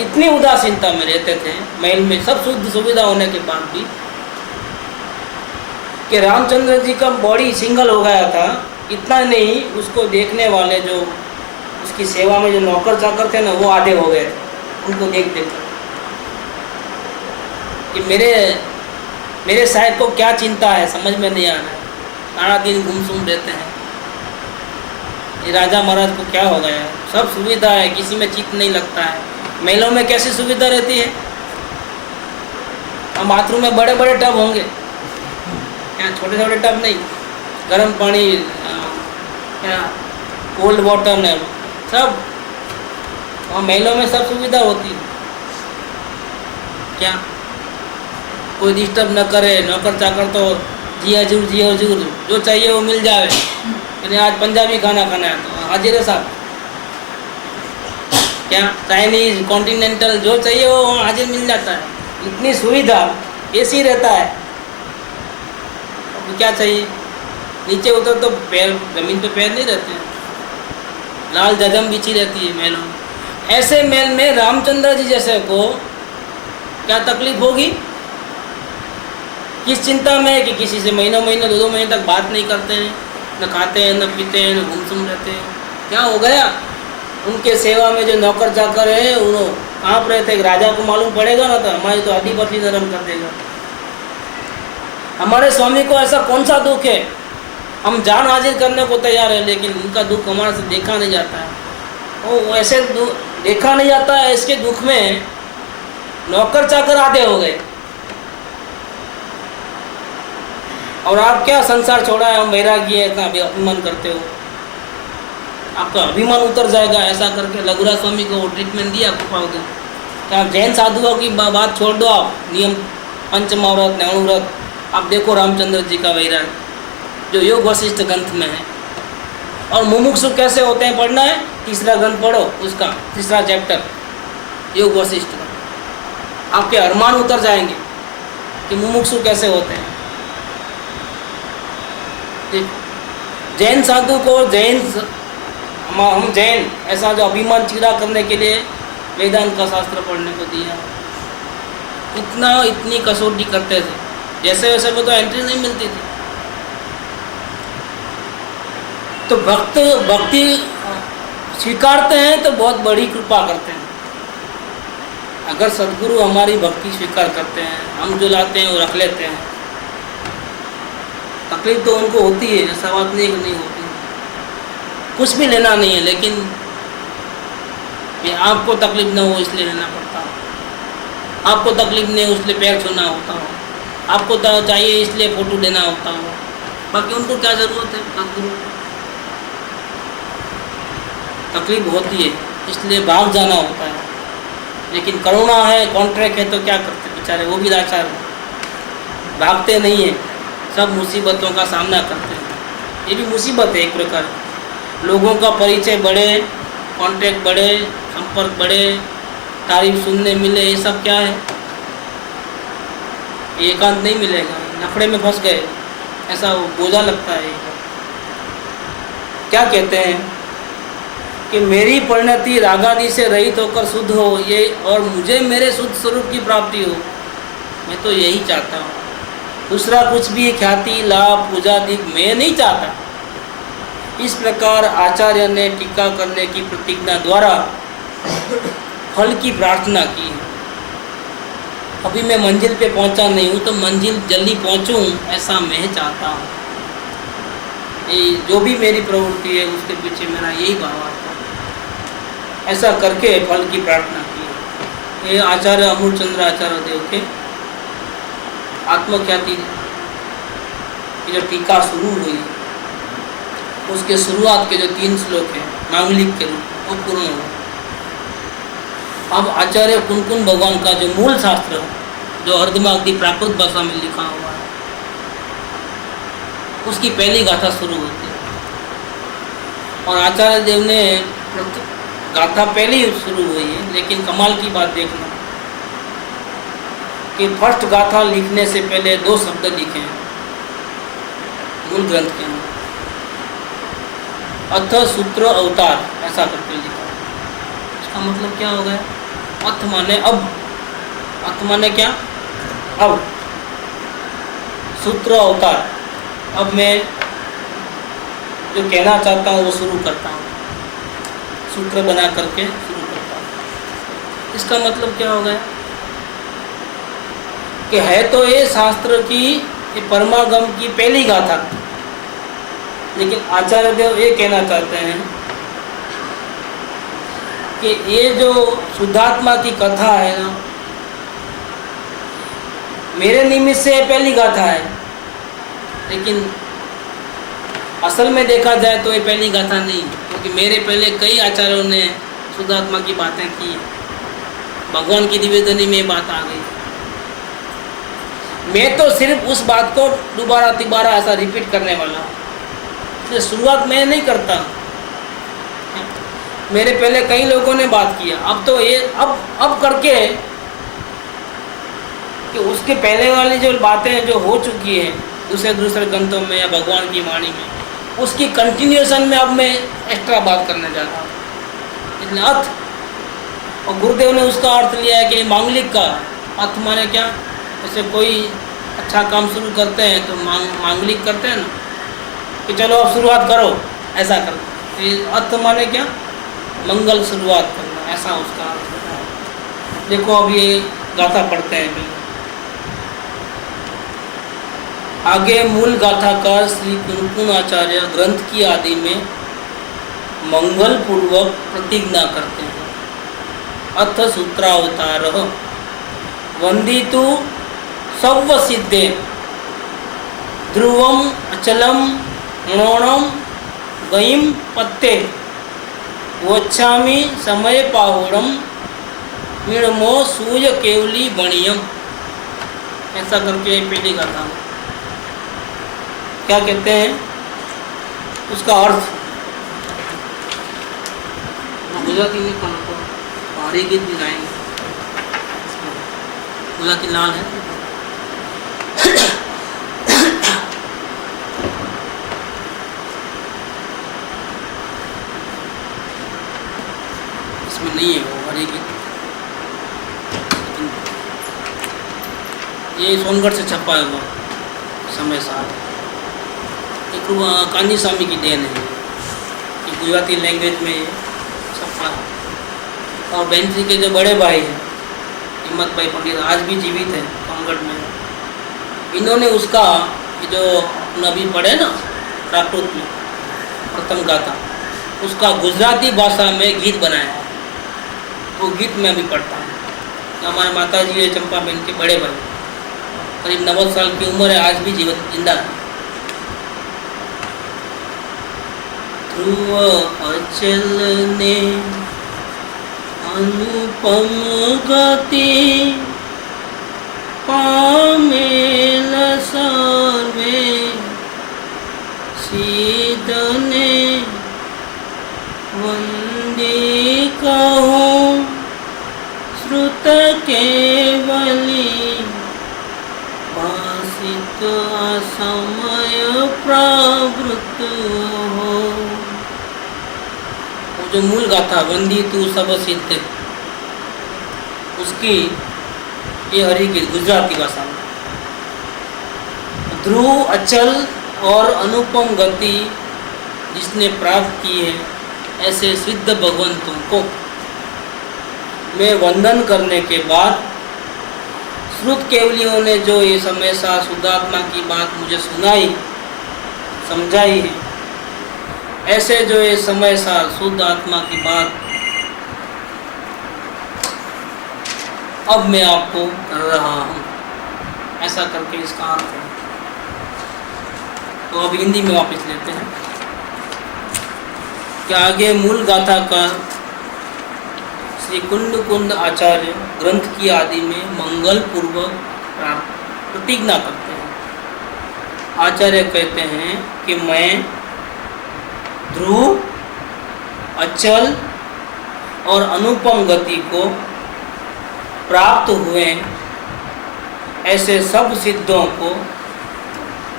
इतनी उदासीनता में रहते थे महल में, सब शुद्ध सुविधा होने के बाद भी, कि रामचंद्र जी का बॉडी सिंगल हो गया था। इतना नहीं, उसको देखने वाले जो उसकी सेवा में जो नौकर चाकर थे ना, वो आधे हो गए थे उनको देख देख कि मेरे साहब को क्या चिंता है, समझ में नहीं आ रहा है। सारा दिन गुमसुम रहते हैं, ये राजा महाराज को क्या हो गया है। सब सुविधा है, किसी में चित्त नहीं लगता है। महलों में कैसी सुविधा रहती है, अब बाथरूम में बड़े बड़े टब होंगे, यहाँ छोटे छोटे टब नहीं, गर्म पानी, कोल्ड वाटर ने सब, और महलों में सब सुविधा होती है। क्या कोई डिस्टर्ब न करे, नौकर चाकर तो जी हजूर जो चाहिए वो मिल जाए। मैंने आज पंजाबी खाना खाना है तो हाजिर है साहब, क्या चाइनीज कॉन्टिनेंटल जो चाहिए वो हाजिर मिल जाता है। इतनी सुविधा, एसी रहता है, तो क्या चाहिए। नीचे उतर तो पैर जमीन पे पैर नहीं रहते हैं, लाल जगम बिछी रहती है महलों में। ऐसे महल में रामचंद्र जी जैसे को क्या तकलीफ होगी, किस चिंता में है कि किसी से महीनों दो महीने तक बात नहीं करते हैं, न खाते हैं, न पीते हैं, न गुमसुम रहते हैं। क्या हो गया, उनके सेवा में जो नौकर चाकर है उन्होंने आप रहते, राजा को मालूम पड़ेगा ना तो हमारी तो आधी पतली नरम कर देगा। हमारे स्वामी को ऐसा कौन सा दुख है, हम जान हाजिर करने को तैयार है, लेकिन उनका दुख हमारे से देखा नहीं जाता है। वो ऐसे देखा नहीं जाता है, इसके दुख में नौकर चाकर आधे हो गए। और आप क्या संसार छोड़ा है, हम वैरागी है, इतना अभिमान करते हो, आपका अभिमान उतर जाएगा। ऐसा करके लघुराज स्वामी को ट्रीटमेंट दिया कृपालदेव। तो आप जैन साधुओं की बात छोड़ दो, आप नियम पंचमहाव्रत, नवव्रत, आप देखो रामचंद्र जी का वैराग जो योग वशिष्ठ ग्रंथ में है। और मुमुक्षु कैसे होते हैं पढ़ना है, तीसरा ग्रंथ पढ़ो, उसका तीसरा चैप्टर योग वशिष्ठ का, आपके अरमान उतर जाएंगे कि मुमुक्षु कैसे होते हैं। जैन साधु को हम जैन ऐसा जो अभिमान चीरा करने के लिए वेदांत का शास्त्र पढ़ने को दिया, इतनी कसौटी करते थे, जैसे वैसे वो तो एंट्री नहीं मिलती थी। तो भक्ति स्वीकारते हैं तो बहुत बड़ी कृपा करते हैं। अगर सद्गुरु हमारी भक्ति स्वीकार करते हैं, हम जो लाते हैं वो रख लेते हैं। तकलीफ तो उनको होती है, ऐसा बात नहीं होती, कुछ भी लेना नहीं है, लेकिन ये आपको तकलीफ न हो इसलिए लेना पड़ता हो, आपको तकलीफ नहीं हो इसलिए पैर छूना होता हो, आपको चाहिए इसलिए फोटो लेना होता हो, बाकी उनको क्या ज़रूरत है। सद्गुरु तकलीफ होती है इसलिए भाग जाना होता है, लेकिन करुणा है, कॉन्ट्रैक्ट है, तो क्या करते बेचारे, वो भी लाचार भागते नहीं हैं, सब मुसीबतों का सामना करते हैं। ये भी मुसीबत है एक प्रकार, लोगों का परिचय बढ़े, कॉन्ट्रैक्ट बढ़े, संपर्क बढ़े, तारीफ सुनने मिले, ये सब क्या है, ये एकांत नहीं मिलेगा, नखड़े में फंस गए, ऐसा बोझा लगता है। क्या कहते हैं कि मेरी परिणति रागादि से रहित होकर शुद्ध हो, ये और मुझे मेरे शुद्ध स्वरूप की प्राप्ति हो, मैं तो यही चाहता हूँ। दूसरा कुछ भी ख्याति लाभ पूजा दीप मैं नहीं चाहता। इस प्रकार आचार्य ने टीका करने की प्रतिज्ञा द्वारा फल की प्रार्थना की। अभी मैं मंजिल पे पहुंचा नहीं हूँ, तो मंजिल जल्दी पहुंचूं ऐसा मैं चाहता हूँ। ये जो भी मेरी प्रवृत्ति है उसके पीछे मेरा यही भाव आता है। ऐसा करके फल की प्रार्थना की। ये आचार्य अमूल चंद्र आचार्य देव के आत्मख्याति की जो टीका शुरू हुई, उसके शुरुआत के जो 3 श्लोक हैं मांगलिक के रूप वो पूर्ण हुआ। अब आचार्य कुनकुन भगवान का जो मूल शास्त्र है, जो अर्धमागधी प्राकृत भाषा में लिखा हुआ है, उसकी पहली गाथा शुरू होती है। और आचार्य देव ने गाथा पहली शुरू हुई है, लेकिन कमाल की बात देखना कि फर्स्ट गाथा लिखने से पहले 2 शब्द लिखे हैं मूल ग्रंथ के अंदर, अथ सूत्र अवतार, ऐसा करके लिखा। इसका मतलब क्या हो गया? अथ माने अब, अथ माने क्या? अब, सूत्र अवतार। अब मैं जो कहना चाहता हूँ वो शुरू करता हूँ, सूत्र बना करके शुरू करता हूँ। इसका मतलब क्या हो गया कि है तो ये शास्त्र की, ये परमागम की पहली गाथा, लेकिन आचार्य देव ये कहना चाहते हैं कि ये जो शुद्धात्मा की कथा है ना, मेरे निमित्त से पहली गाथा है, लेकिन असल में देखा जाए तो ये पहली गाथा नहीं, क्योंकि मेरे पहले कई आचार्यों ने शुद्धात्मा की बातें की, भगवान की निवेदनी में बात आ गई। मैं तो सिर्फ उस बात को दोबारा ऐसा रिपीट करने वाला हूँ, इसलिए शुरुआत मैं नहीं करता। मेरे पहले कई लोगों ने बात किया, अब तो ये अब करके कि उसके पहले वाली जो बातें जो हो चुकी है दूसरे ग्रंथों में या भगवान की वाणी में, उसकी कंटिन्यूएशन में अब मैं एक्स्ट्रा बात करने जा रहा हूँ। इसलिए अर्थ, और गुरुदेव ने उसका अर्थ लिया है कि मांगलिक का अर्थ माने क्या, जैसे कोई अच्छा काम शुरू करते हैं तो मांगलिक करते हैं ना, कि चलो अब शुरुआत करो, ऐसा करो। ये अर्थ माने क्या? मंगल शुरुआत करना, ऐसा उसका अर्थ होता है। देखो अब ये गाथा पढ़ते हैं अभी। आगे मूल गाथाकार श्री कुनकुन आचार्य ग्रंथ की आदि में मंगल पूर्वक प्रतिज्ञा करते हैं। अथ सूत्रावतार वंदितु सव्व सिद्धे ध्रुवम अचलम णोणम गईम पत्ते वच्छामि समय पाहुड़म मिणमो सूय केवली बणियम। ऐसा करके पहली गाथा क्या कहते हैं? उसका अर्थ गुजराती में कौन को पहाड़ी गीत भी गाएंगे, गुजराती लाल है। इसमें नहीं है वो पहाड़ी गीत, ये सोनगढ़ से छपा है वो समय साथ। एक कान्ही स्वामी की देन है, ये गुजराती लैंग्वेज में छपा है। और बेंत्री के जो बड़े भाई हैं हिम्मत भाई पंडित आज भी जीवित हैं सोनगढ़ में, इन्होंने उसका जो नबी पढ़े ना प्राकृत में प्रथम गाथा, उसका गुजराती भाषा में गीत बनाया है। वो गीत मैं भी पढ़ता हूँ। हमारे माता जी है चंपा बहन के बड़े भाई, करीब 90 साल की उम्र है, आज भी जीवित जिंदा है। ध्रुव अचल ने अनुपम गति पामेल सर्वे सीधने वंदे कहूँ श्रुत केवली भाषित असमय प्रवृत्त हो। वो जो मूल गाथा वंदी तू सब सिद्ध, उसकी ये हरि की गुजराती भाषा में ध्रुव अचल और अनुपम गति जिसने प्राप्त की है, ऐसे सिद्ध भगवंतों को मैं वंदन करने के बाद श्रुत केवलियों ने जो ये समय सा शुद्धात्मा की बात मुझे सुनाई समझाई है, ऐसे जो ये समय सा शुद्ध आत्मा की बात अब मैं आपको कर रहा हूँ, ऐसा करके इसका अर्थ है। तो अब हिंदी में वापस लेते हैं कि आगे मूल गाथा का श्री कुंड कुंड आचार्य ग्रंथ की आदि में मंगल पूर्वक प्रतिज्ञा करते हैं। आचार्य कहते हैं कि मैं ध्रुव अचल और अनुपम गति को प्राप्त हुए ऐसे सब सिद्धों को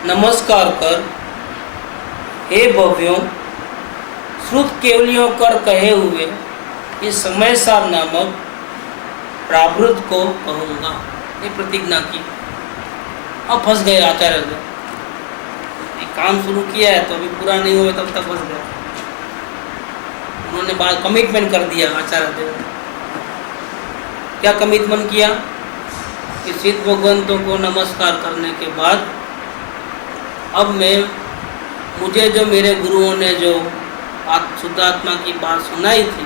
नमस्कार कर, हे भव्यों, श्रुत केवलियों कर कहे हुए इस समय सार नामक प्रावृत को कहूँगा। ये प्रतिज्ञा की। अब फंस गए आचार्य देव, एक काम शुरू किया है तो अभी पूरा नहीं हुआ तब तक फंस गए। उन्होंने बात कमिटमेंट कर दिया आचार्य देव ने। क्या कमिटमेंट किया कि सिद्ध भगवंतों को नमस्कार करने के बाद अब मुझे जो मेरे गुरुओं ने जो शुद्धात्मा की बात सुनाई थी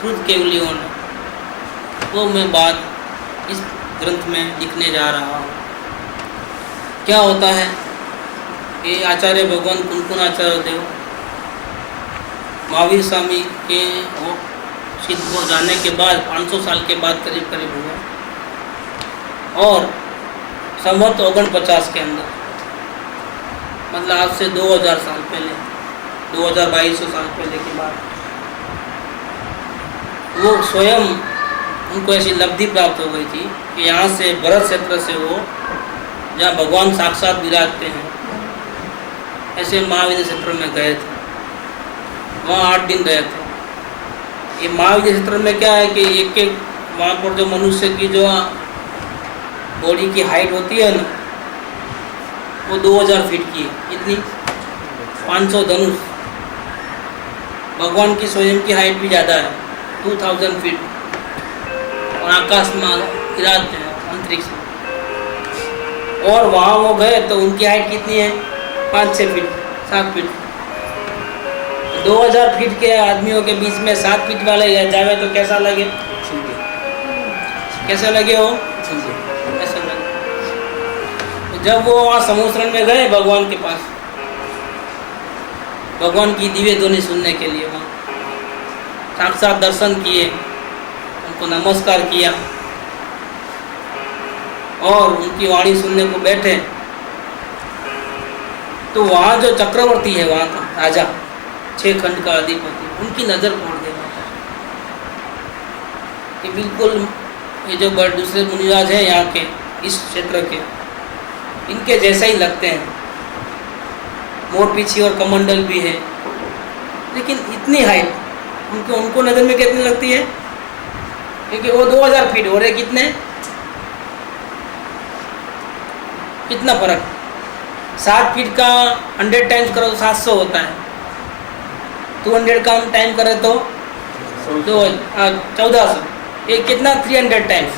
शुद्ध केवलियों ने, वो मैं बात इस ग्रंथ में लिखने जा रहा हूँ। क्या होता है कि आचार्य भगवान कुनकुन आचार्य देव महावीर स्वामी के वो सिद्ध हो जाने के बाद 500 साल के बाद करीब हुए, और संवत 49 के अंदर, मतलब आज से 2000 साल पहले, 2200 साल पहले की बात, वो स्वयं उनको ऐसी लब्धि प्राप्त हो गई थी कि यहाँ से भरत क्षेत्र से वो जहाँ भगवान साक्षात विराजते हैं ऐसे महाविद्य क्षेत्र में गए थे। वहाँ 8 दिन रहे थे। ये महाविद्य क्षेत्र में क्या है कि एक वहाँ पर जो मनुष्य की जो बॉडी की हाइट होती है ना, वो 2000 फीट की है। इतनी 500 धनुष। भगवान की स्वयं की हाइट भी ज़्यादा है, 2000 फीट, और आकाश में विराजते हैं अंतरिक्ष में। और वहाँ वो गए तो उनकी हाइट कितनी है? 5-6 फीट, 7 फीट। 2000 फीट के आदमियों के बीच में 7 फीट वाले जावे तो कैसा लगे? कैसा लगे हो? ऐसा लगे। तो जब वो वहाँ समुद्र में गए भगवान के पास, भगवान की दिव्य ध्वनि सुनने के लिए, वहाँ साक्षात दर्शन किए, उनको नमस्कार किया और उनकी वाणी सुनने को बैठे, तो वहाँ जो चक्रवर्ती है वहाँ का, राजा, 6 खंड का अधिपति, उनकी नज़र फोड़ देगा कि बिल्कुल ये जो दूसरे मुनिराज हैं यहाँ के, इस क्षेत्र के, इनके जैसा ही लगते हैं, मोर पीछे और कमंडल भी है, लेकिन इतनी हाइट उनको नज़र में कितनी लगती है? क्योंकि वो 2000 फीट हो रहे, कितना फर्क, 60 फीट का 100 टाइम्स करो तो 700 होता है, 200 का हम टाइम करें तो 1400, ये कितना 300 टाइम्स,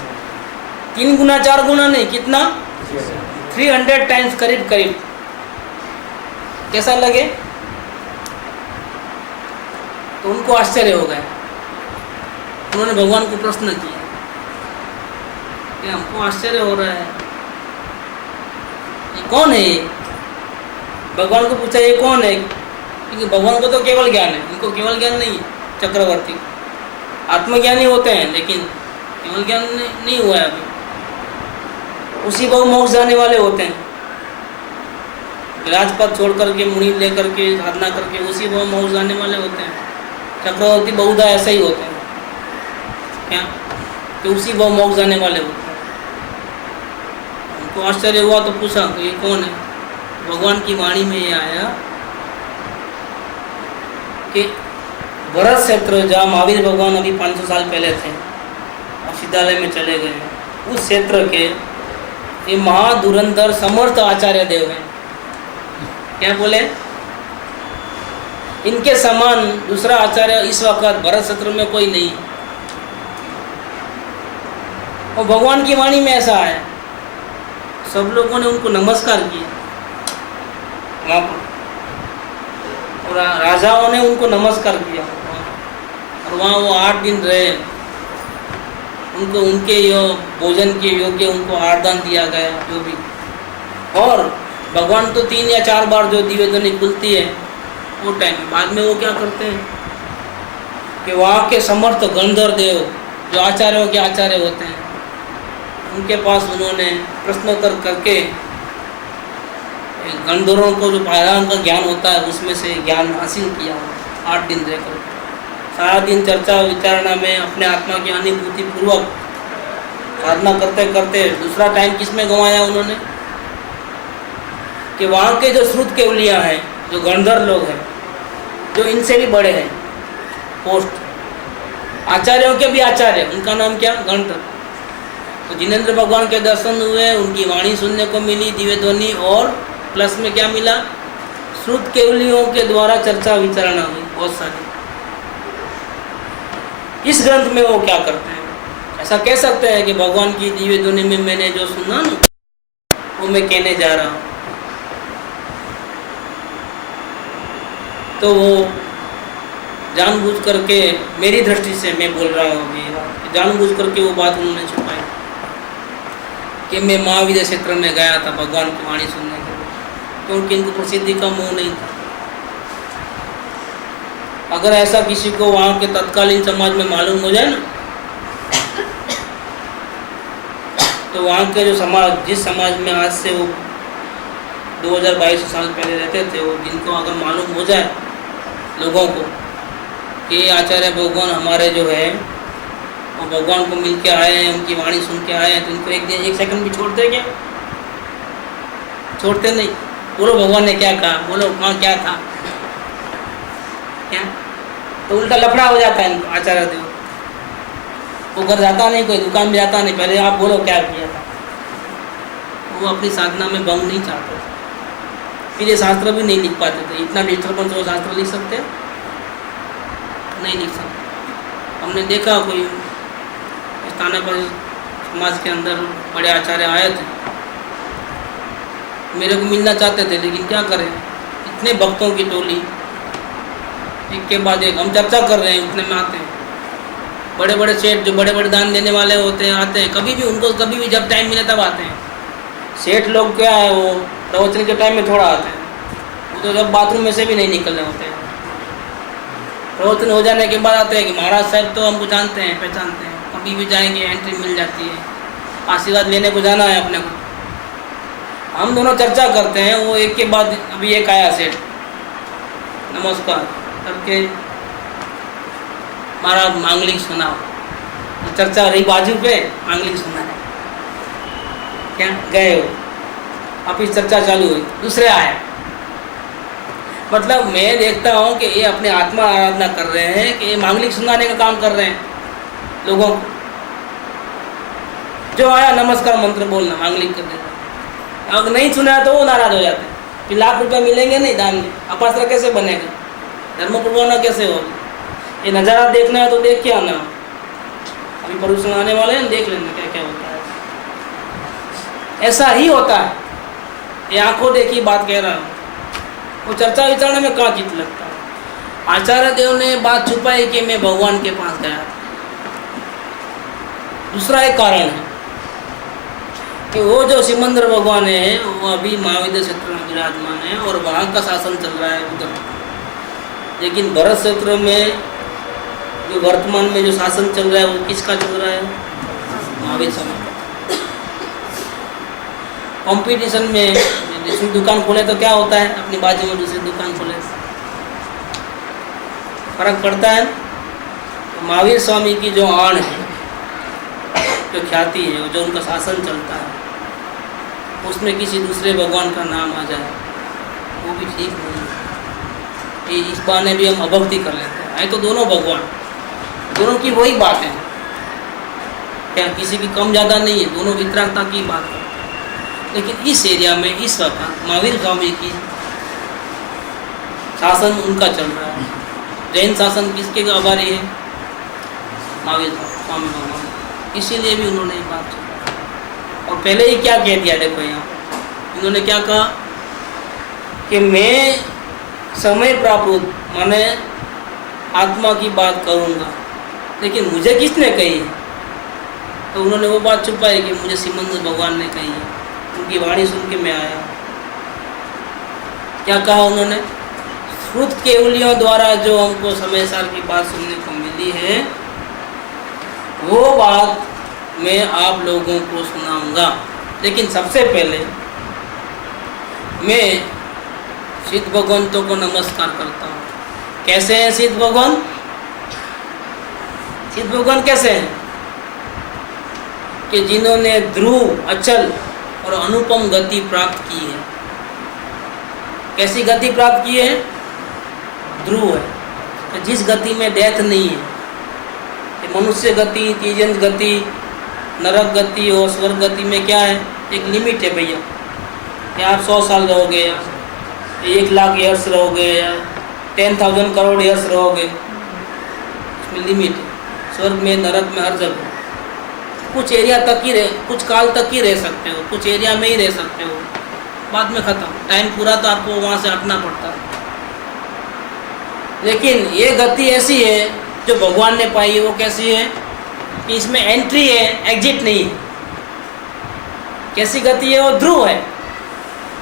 3 गुना 4 गुना नहीं, कितना 300 टाइम्स करीब करीब। कैसा लगे? तो उनको आश्चर्य हो गया। उन्होंने भगवान को प्रश्न किया कि हमको आश्चर्य हो रहा है, ये कौन है? ये भगवान को पूछा, ये कौन है? क्योंकि भगवान को तो केवल ज्ञान है, इनको केवल ज्ञान नहीं है। चक्रवर्ती आत्मज्ञानी होते हैं, लेकिन केवल ज्ञान नहीं हुआ है अभी। उसी बहु मोक्ष जाने वाले होते हैं, राजपद छोड़ करके, मुनि लेकर के, साधना करके उसी बहु मोक्ष जाने वाले होते हैं। चक्रवर्ती बहुधा ऐसे ही होते हैं, क्या कि उसी बहु मोक्ष जाने वाले होते हैं। उनको आश्चर्य हुआ तो पूछा तो ये कौन है? भगवान की वाणी में ये आया कि भरत क्षेत्र, जहाँ महावीर भगवान अभी 500 साल पहले थे और सिद्धालय में चले गए, उस क्षेत्र के ये महाधुरंधर समर्थ आचार्य देव हैं। क्या बोले? इनके समान दूसरा आचार्य इस वक्त भरत क्षेत्र में कोई नहीं, और भगवान की वाणी में ऐसा है। सब लोगों ने उनको नमस्कार किया वहाँ पर, और राजाओं ने उनको नमस्कार किया, और वहाँ वो 8 दिन रहे। उनको उनके भोजन के योग्य उनको आरदान दिया गया जो भी। और भगवान तो 3 या 4 बार जो दिव्य ध्वनि खुलती है वो टाइम, बाद में वो क्या करते हैं कि वहाँ के समर्थ गंधर्व देव जो आचार्यों के आचार्य होते हैं, उनके पास उन्होंने प्रश्नोत्तर करके गंधर्वों को जो पारायण का ज्ञान होता है उसमें से ज्ञान हासिल किया 8 दिन रहकर। सारा दिन चर्चा विचारणा में अपने आत्मा की अनुभूति पूर्वक साधना करते करते दूसरा टाइम किस में गंवाया उन्होंने कि वहाँ के जो श्रुत केवलिया हैं, जो गंधर्व लोग हैं, जो इनसे भी बड़े हैं पोस्ट, आचार्यों के भी आचार्य, उनका नाम क्या? गंधर्व। तो जिनेंद्र भगवान के दर्शन हुए, उनकी वाणी सुनने को मिली, दिव्य ध्वनि, और प्लस में क्या मिला? श्रुत केवलियों के द्वारा चर्चा विचारणा हुई बहुत सारी। इस ग्रंथ में वो क्या करते हैं? ऐसा कह सकते हैं कि भगवान की दिव्य ध्वनि में मैंने जो सुना ना वो मैं कहने जा रहा हूँ। तो वो जानबूझ करके, मेरी दृष्टि से मैं बोल रहा हूँ अभी, जानबूझ करके वो बात उन्होंने छुपाई कि मैं महावीर क्षेत्र में गया था भगवान की वाणी सुनने के लिए, क्योंकि इनको प्रसिद्धि का मोह नहीं था। अगर ऐसा किसी को वहाँ के तत्कालीन समाज में मालूम हो जाए ना, तो वहाँ के जो समाज, जिस समाज में आज से वो 2022 साल पहले रहते थे, वो जिनको अगर मालूम हो जाए लोगों को कि आचार्य भगवान हमारे जो है वो भगवान को मिल के आए हैं, उनकी वाणी सुन के आए हैं, तो इनको एक सेकंड भी छोड़ते क्या? छोड़ते नहीं। बोलो भगवान ने क्या कहा, बोलो वहाँ क्या था, क्या? तो उल्टा लफड़ा हो जाता है इनको। आचार्य देव वो घर जाता नहीं, कोई दुकान में जाता नहीं, पहले आप बोलो क्या किया था। वो अपनी साधना में भंग नहीं चाहते, फिर ये शास्त्र भी नहीं लिख पाते थे। इतना डिस्टर्बेंस वो शास्त्र लिख सकते? नहीं लिख सकते। हमने देखा कोई स्थान पर समाज के अंदर बड़े आचार्य आए थे, मेरे को मिलना चाहते थे, लेकिन क्या करें, इतने भक्तों की टोली, एक के बाद एक हम चर्चा कर रहे हैं, उतने में आते हैं बड़े बड़े सेठ, जो बड़े बड़े दान देने वाले होते हैं, आते हैं। कभी भी उनको, कभी भी जब टाइम मिले तब आते हैं। सेठ लोग क्या है, वो प्रवचन के टाइम में थोड़ा आते हैं, वो तो जब बाथरूम में से भी नहीं निकल रहे होते हैं। प्रवचन हो जाने के बाद आते हैं कि महाराज साहब तो हमको जानते हैं, पहचानते हैं, कभी भी जाएंगे एंट्री मिल जाती है, आशीर्वाद लेने को जाना है अपने को। हम दोनों चर्चा करते हैं, वो एक के बाद अभी एक आया सेठ, नमस्कार करके महाराज मांगलिक सुनाओ, चर्चा रही बाजू पे, मांगलिक सुना है क्या, गए हो, वापिस चर्चा चालू हुई, दूसरे आए। मतलब मैं देखता हूँ कि ये अपने आत्मा आराधना कर रहे हैं कि ये मांगलिक सुनाने का काम कर रहे हैं लोगों को। जो आया नमस्कार मंत्र बोलना, मांगलिक कर देना। अगर नहीं सुना तो वो नाराज हो जाते हैं, फिर लाख रुपया मिलेंगे नहीं दान में, अपात्र कैसे बनेगा, धर्म पूर्वाना कैसे हो। ये नज़ारा देखना है तो देख के आना, अभी प्रदूषण आने वाले हैं, देख लेना क्या क्या होता है। ऐसा ही होता है, ये आंखों देखी बात कह रहा हूँ। वो चर्चा विचारने में कहाँ चित्त लगता है। आचार्य देव ने बात छुपाई कि मैं भगवान के पास गया था। दूसरा एक कारण है कि वो जो सिमंदर भगवान है वो अभी महाविद्या क्षेत्र में विराजमान है और वहाँ का शासन चल रहा है उधर। लेकिन भरत क्षेत्र में जो वर्तमान में जो शासन चल रहा है वो किसका चल रहा है, महावीर स्वामी। कंपटीशन में दूसरी दुकान खोले तो क्या होता है, अपनी बाजू में दूसरी दुकान खोले, फर्क पड़ता है। तो महावीर स्वामी की जो आड़ है, जो ख्याति है, जो उनका शासन चलता है, उसमें किसी दूसरे भगवान का नाम आ जाए वो भी ठीक नहीं है। इस बहाने भी हम अभक्ति कर लेते हैं। तो दोनों भगवान, दोनों की वही बात है, क्या किसी की कम ज़्यादा नहीं है, दोनों वितरागता की बात है। लेकिन इस एरिया में इस वक्त महावीर स्वामी की शासन उनका चल रहा है। जैन शासन किसके आभारी है, महावीर स्वामी भगवान। इसीलिए भी उन्होंने ये बात की। और पहले ही क्या कह दिया, देखो यहाँ इन्होंने क्या कहा कि मैं समय प्राप्त माने आत्मा की बात करूँगा, लेकिन मुझे किसने कही है। तो उन्होंने वो बात छुपाई कि मुझे सिमंदर भगवान ने कही है, उनकी वाणी सुन के मैं आया। क्या कहा उन्होंने, श्रुत केवलियों द्वारा जो हमको समय सार की बात सुनने को मिली है वो बात मैं आप लोगों को सुनाऊंगा। लेकिन सबसे पहले मैं सिद्ध भगवंतों को नमस्कार करता हूँ। कैसे हैं सिद्ध भगवान, सिद्ध भगवान कैसे हैं कि जिन्होंने ध्रुव, अचल और अनुपम गति प्राप्त की है। कैसी गति प्राप्त की है, ध्रुव है, तो जिस गति में डेथ नहीं है। कि मनुष्य गति, तीजन गति, नरक गति और स्वर्ग गति में क्या है, एक लिमिट है भैया, कि आप 100 साल रहोगे, 1,00,000 ईयर्स रहोगे, 10,000 करोड़ ईयर्स रहोगे, इसमें लिमिट है। स्वर्ग में, नरक में, हर जगह कुछ एरिया तक ही कुछ काल तक ही रह सकते हो, कुछ एरिया में ही रह सकते हो, बाद में ख़त्म, टाइम पूरा तो आपको वहाँ से हटना पड़ता है। लेकिन ये गति ऐसी है जो भगवान ने पाई है। वो कैसी है कि इसमें एंट्री है, एग्जिट नहीं है। कैसी गति है, वो ध्रुव है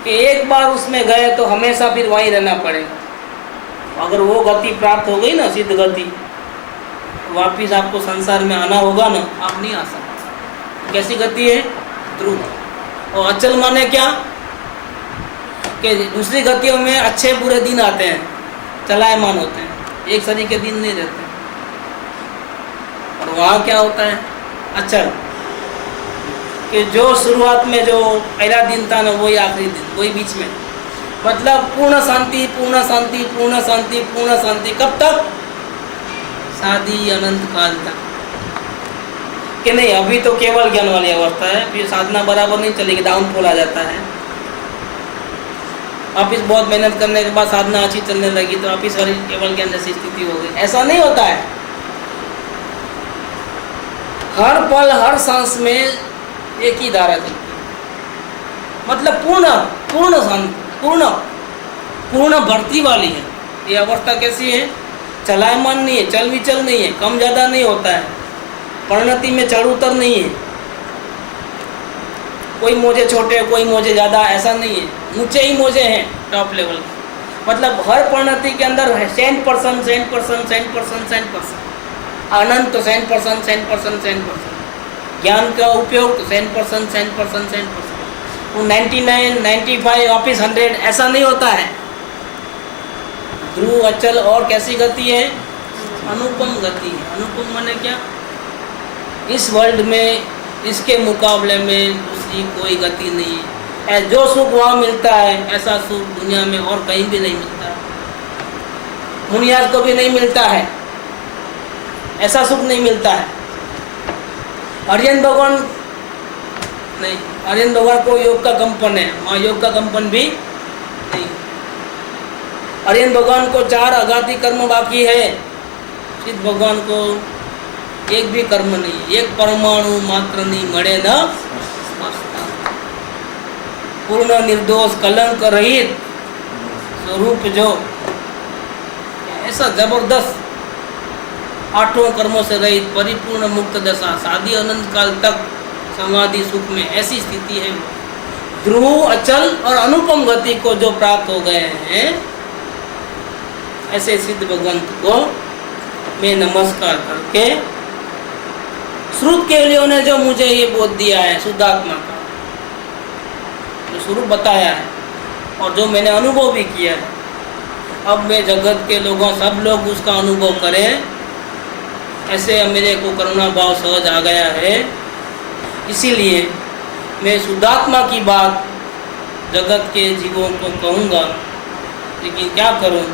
कि एक बार उसमें गए तो हमेशा फिर वहीं रहना पड़ेगा। अगर वो गति प्राप्त हो गई ना, सिद्ध गति, वापिस आपको संसार में आना होगा ना, आप नहीं आ सकते। कैसी गति है, ध्रुव। और अचल माने क्या कि दूसरी गतियों में अच्छे बुरे दिन आते हैं, चलायमान होते हैं, एक सदी के दिन नहीं रहते। और वहाँ क्या होता है, अचल, कि जो शुरुआत में जो पहला दिन था ना, वही आखिरी दिन, वही बीच में। मतलब पूर्ण शांति, पूर्ण शांति, पूर्ण शांति, पूर्ण शांति। कब तक, शादी अनंत काल तक। कि नहीं, अभी तो केवल ज्ञान वाली अवस्था है, फिर साधना बराबर नहीं चलेगी, डाउनफॉल आ जाता है। वापिस बहुत मेहनत करने के बाद साधना अच्छी चलने लगी तो वापिस वाली केवल ज्ञान जैसी स्थिति हो गई। ऐसा नहीं होता है। हर पल, हर सांस में एक ही धारा चलती है। मतलब पूर्ण पूर्ण शांति, पूर्ण पूर्ण भर्ती वाली है ये अवस्था। कैसी है, चलायमान नहीं है, चल विचल नहीं है, कम ज़्यादा नहीं होता है, परिणति में चढ़ उतर नहीं है, कोई मोजे छोटे कोई मोजे ज़्यादा, ऐसा नहीं है, ऊंचे ही मोजे हैं, टॉप लेवल के। मतलब हर परिणति के अंदर है 100%, 100%, 100%, 100%, अनंत तो 100%, 100%, 100%, ज्ञान का उपयोग तो 100%, 100%, 100%, वो 99, 95 वापिस 100, ऐसा नहीं होता है। ध्रुव, अचल और कैसी गति है? अनुपम गति है। अनुपम माने क्या? इस वर्ल्ड में इसके मुकाबले में दूसरी कोई गति नहीं है। जो सुख वहाँ मिलता है ऐसा सुख दुनिया में और कहीं भी नहीं मिलता है। मुनियाज को भी नहीं मिलता है, ऐसा सुख नहीं मिलता है। आर्यन भगवान नहीं, आर्यन भगवान को योग का कंपन है, वहाँ योग का कंपन भी नहीं। आर्यन भगवान को 4 अघाती कर्म बाकी है, सिद्ध भगवान को एक भी कर्म नहीं, एक परमाणु मात्र नहीं मरे न स्पर्शता। पूर्ण निर्दोष कलंक रहित स्वरूप जो ऐसा जबरदस्त 8 कर्मों से रहित परिपूर्ण मुक्त दशा, शादी अनंत काल तक समाधि सुख में ऐसी स्थिति है। ध्रुव, अचल और अनुपम गति को जो प्राप्त हो गए हैं, ऐसे सिद्ध भगवंत को मैं नमस्कार करके श्रुत केवलियों ने जो मुझे ये बोध दिया है शुद्धात्मा का, जो स्वरूप बताया है और जो मैंने अनुभव भी किया है, अब मैं जगत के लोगों सब लोग उसका अनुभव करें, ऐसे मेरे को करुणा भाव सहज आ गया है। इसीलिए मैं शुद्धात्मा की बात जगत के जीवों को कहूँगा, लेकिन क्या करूँ,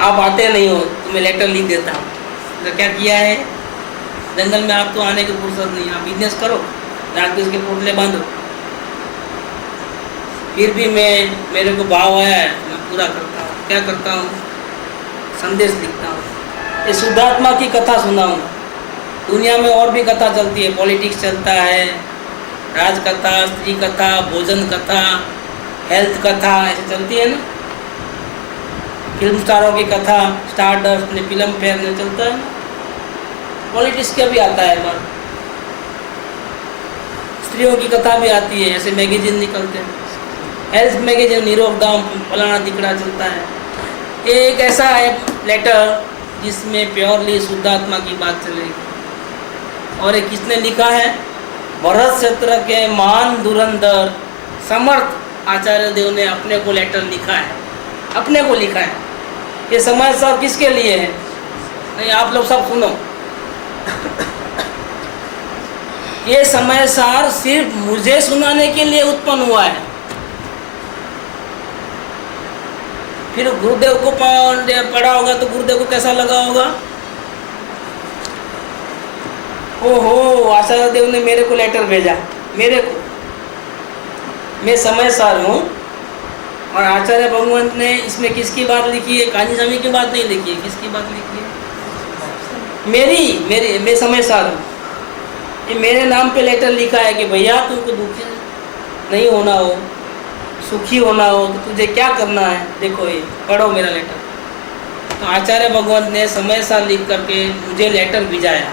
आप आते नहीं हो तो मैं लेटर लिख देता हूँ। तो क्या किया है, जंगल में आप तो आने की फुर्सत नहीं, आप बिजनेस करो, जाके उसके पोटले बांधो। फिर भी मेरे को भाव आया है, मैं पूरा करता हूँ। क्या करता हूँ, संदेश लिखता हूँ, ये शुद्धात्मा की कथा सुनाऊंगा। दुनिया में और भी कथा चलती है, पॉलिटिक्स चलता है, राज कथा, स्त्री कथा, भोजन कथा, हेल्थ कथा, ऐसे चलती है ना। फिल्म स्टारों की कथा, स्टारडस्ट ने, फिल्म फेयर में चलता है ना। पॉलिटिक्स का भी आता है बार, स्त्रियों की कथा भी आती है, ऐसे मैगजीन निकलते हैं, हेल्थ मैगजीन, निरोग दाम, फलाना दिखड़ा चलता है। एक ऐसा है लेटर जिसमें प्योरली शुद्धात्मा की बात चलेगी। और एक किसने लिखा है, भरत क्षेत्र के महान धुरंधर समर्थ आचार्य देव ने अपने को लेटर लिखा है, अपने को लिखा है। ये समय सार किसके लिए है? नहीं, आप लोग सब सुनो। ये समय सार सिर्फ मुझे सुनाने के लिए उत्पन्न हुआ है। फिर गुरुदेव को पढ़ा होगा तो गुरुदेव को कैसा लगा होगा, ओहो आचार्य देव ने मेरे को लेटर भेजा, मेरे को, मैं समय सार हूँ। और आचार्य भगवंत ने इसमें किसकी बात लिखी है? कान्ही स्वामी की बात नहीं लिखी है, किसकी बात लिखी है? मैं समय सार हूँ, ये मेरे नाम पे लेटर लिखा है कि भैया तुमको दुखी नहीं होना हो, सुखी होना हो तो तुझे क्या करना है, देखो ये पढ़ो मेरा लेटर। तो आचार्य भगवंत ने समय सार लिख करके मुझे लेटर भिजाया।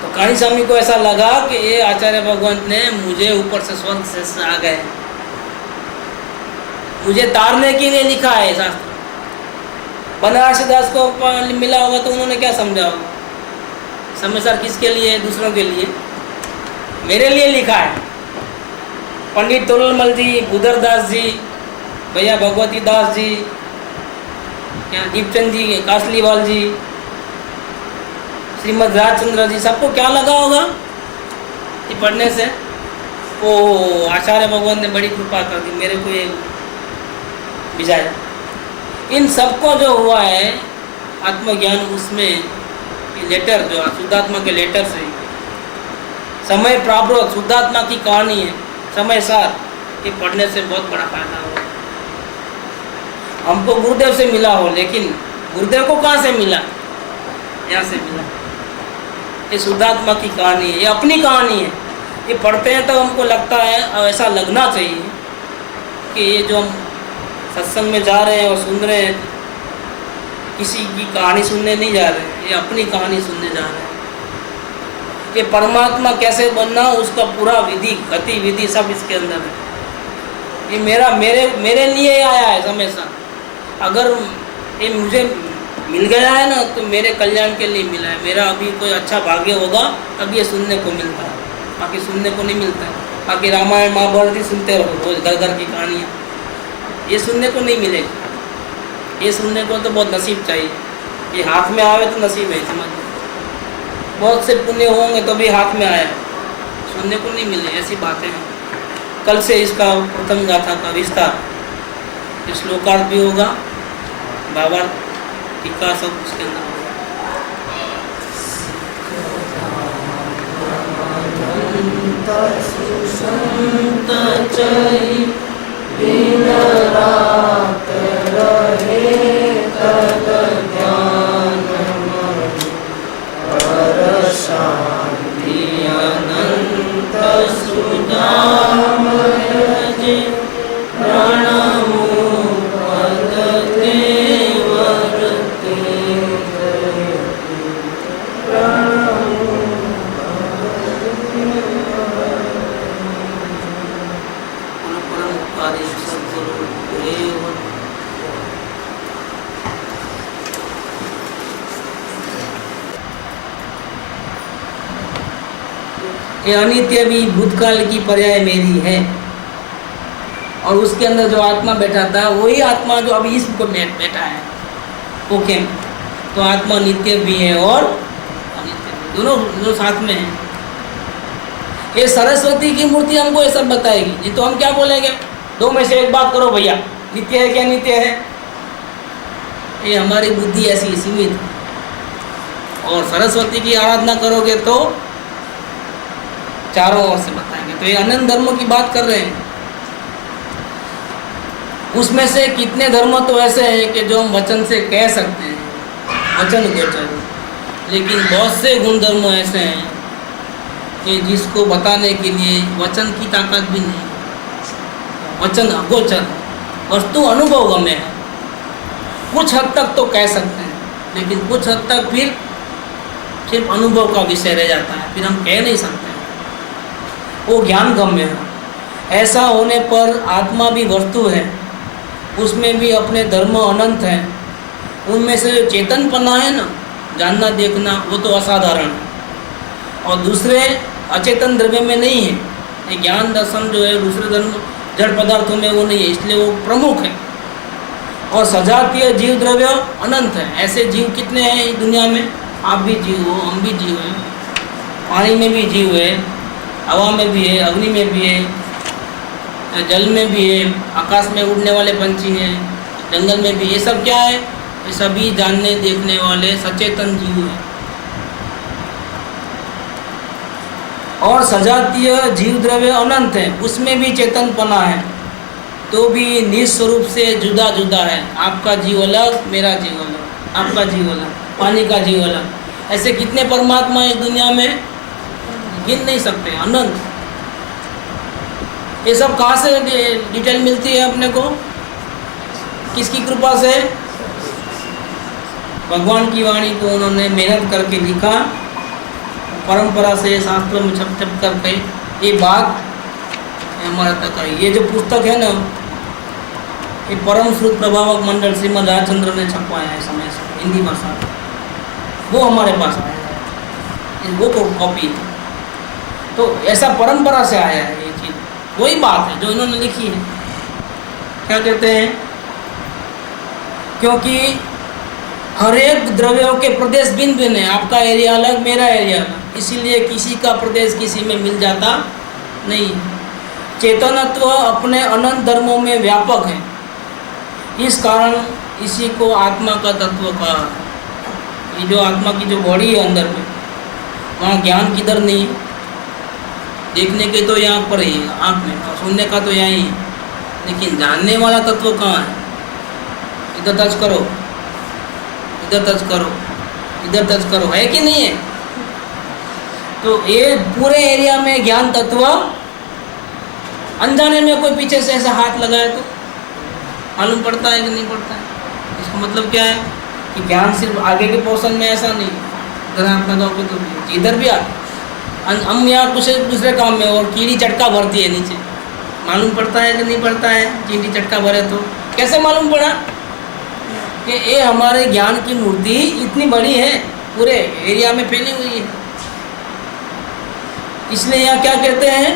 तो कान्ही स्वामी को ऐसा लगा कि ये आचार्य भगवंत ने मुझे ऊपर से स्वर्ग से आ गए, मुझे तारने के लिए लिखा है शास्त्र। बनारसी दास को मिला होगा तो उन्होंने क्या समझा होगा, समय सार किसके लिए? दूसरों के लिए, मेरे लिए लिखा है। पंडित तोलमल जी, बुधरदास जी, भैया भगवती दास जी, क्या दीपचंद जी, कासलीवाल जी, श्रीमद राजचंद्र जी, सबको क्या लगा होगा कि पढ़ने से ओ आचार्य भगवान ने बड़ी कृपा कर दी, मेरे को ये भिजाया। इन सबको जो हुआ है आत्मज्ञान, उसमें लेटर जो शुद्धात्मा के लेटर से समय प्राप्त शुद्धात्मा की कहानी है समय सार, ये पढ़ने से बहुत बड़ा फायदा हो। हमको गुरुदेव से मिला हो, लेकिन गुरुदेव को कहाँ से मिला? यहाँ से मिला। ये शुद्धात्मा की कहानी है, ये अपनी कहानी है। ये पढ़ते हैं तो हमको लगता है, और ऐसा लगना चाहिए कि ये जो हम सत्संग में जा रहे हैं और सुन रहे हैं, किसी की कहानी सुनने नहीं जा रहे हैं, ये अपनी कहानी सुनने जा रहे हैं। ये परमात्मा कैसे बनना, उसका पूरा विधि, गतिविधि सब इसके अंदर है। ये मेरे लिए आया है हमेशा। अगर ये मुझे मिल गया है ना, तो मेरे कल्याण के लिए मिला है। मेरा अभी कोई अच्छा भाग्य होगा तब ये सुनने को मिलता है, बाकी सुनने को नहीं मिलता है। बाकी रामायण महाभारत ही सुनते रहो रोज, घर घर की कहानियाँ। ये सुनने को नहीं मिलेगा। ये सुनने को तो बहुत नसीब चाहिए। ये हाथ में आवे तो नसीब है, समझ। बहुत से पुण्य होंगे तो भी हाथ में आया, सुनने को नहीं मिले, ऐसी बातें हैं। कल से इसका प्रथम गाथा का विस्तार श्लोकार्थ भी होगा, बाबा टीका सब उसके अंदर होगा। ये अनित्य भी भूतकाल की पर्याय मेरी है, और उसके अंदर जो आत्मा बैठा था वही आत्मा जो अभी इसको बैठा है। ओके, तो आत्मा नित्य भी है और अनित्य भी, दोनों साथ में है। ये सरस्वती की मूर्ति हमको ये सब बताएगी। नहीं तो हम क्या बोलेंगे, दो में से एक बात करो भैया, नित्य है क्या नित्य है। ये हमारी बुद्धि ऐसी सीमित है। और सरस्वती की आराधना करोगे तो चारों ओर से बताएंगे। तो ये अनंत धर्मों की बात कर रहे हैं। उसमें से कितने धर्म तो ऐसे हैं कि जो हम वचन से कह सकते हैं, वचन गोचर, लेकिन बहुत से गुण धर्म ऐसे हैं कि जिसको बताने के लिए वचन की ताकत भी नहीं। वचन अगोचर, वस्तु अनुभवगम्य है। कुछ हद तक तो कह सकते हैं, लेकिन कुछ हद तक फिर सिर्फ अनुभव का विषय रह जाता है, फिर हम कह नहीं सकते। वो ज्ञान गम्य है। ऐसा होने पर आत्मा भी वस्तु है, उसमें भी अपने धर्म अनंत हैं। उनमें से जो चेतनपना है ना, जानना देखना, वो तो असाधारण है। और दूसरे अचेतन द्रव्य में नहीं है। ये ज्ञान दर्शन जो है दूसरे धर्म जड़ पदार्थों में वो नहीं है, इसलिए वो प्रमुख है। और सजातीय जीव द्रव्य अनंत है। ऐसे जीव कितने हैं इस दुनिया में। आप भी जीव हो, हम भी जीव हैं, पानी में भी जीव है, हवा में भी है, अग्नि में भी है, जल में भी है, आकाश में उड़ने वाले पंछी हैं, जंगल में भी। ये सब क्या है, ये सभी जानने देखने वाले सचेतन जीव हैं। और सजातीय जीव द्रव्य अनंत है, उसमें भी चेतनपना है, तो भी निस्वरूप से जुदा जुदा है। आपका जीव अलग, मेरा जीव अलग, आपका जीव अलग, पानी का जीव अलग। ऐसे कितने परमात्मा इस दुनिया में गिन नहीं सकते, अनंत। ये सब कहाँ से डिटेल मिलती है अपने को, किसकी कृपा से। भगवान की वाणी को उन्होंने मेहनत करके लिखा, परंपरा से शास्त्रों में छप छप करके ये बात हमारे तक आई। ये जो पुस्तक है ना, ये परम श्रुत प्रभावक मंडल श्रीमद राजचंद्र ने छपवाया है समय से, हिंदी भाषा, वो हमारे पास आया है, वो कॉपी है। तो ऐसा परंपरा से आया है ये चीज़, वही बात है जो इन्होंने लिखी है। क्या कहते हैं, क्योंकि हर एक द्रव्यों के प्रदेश भिन्न भिन्न है। आपका एरिया अलग, मेरा एरिया अलग, इसीलिए किसी का प्रदेश किसी में मिल जाता नहीं। चेतनत्व अपने अनंत धर्मों में व्यापक है, इस कारण इसी को आत्मा का तत्व कहा। ये जो आत्मा की जो बॉडी है अंदर में, वहाँ ज्ञान किधर नहीं, देखने के तो यहाँ पर ही आँख में, और सुनने का तो यहाँ ही, लेकिन जानने वाला तत्व कहाँ है। इधर टच करो, इधर टच करो, इधर टच करो, है कि नहीं है। तो ये पूरे एरिया में ज्ञान तत्व, अनजाने में कोई पीछे से ऐसा हाथ लगाए तो मालूम पड़ता है कि नहीं पड़ता है। इसका मतलब क्या है कि ज्ञान सिर्फ आगे के पोर्शन में ऐसा नहीं, इधर हाथ लगाओगे तो इधर भी आता। हम यहाँ कुछ दूसरे काम में, और कीड़ी चटका भरती है नीचे, मालूम पड़ता है कि नहीं पड़ता है। कीड़ी चटका भरे तो कैसे मालूम पड़ा कि ये हमारे ज्ञान की मूर्ति इतनी बड़ी है, पूरे एरिया में फैली हुई है। इसलिए यहाँ क्या कहते हैं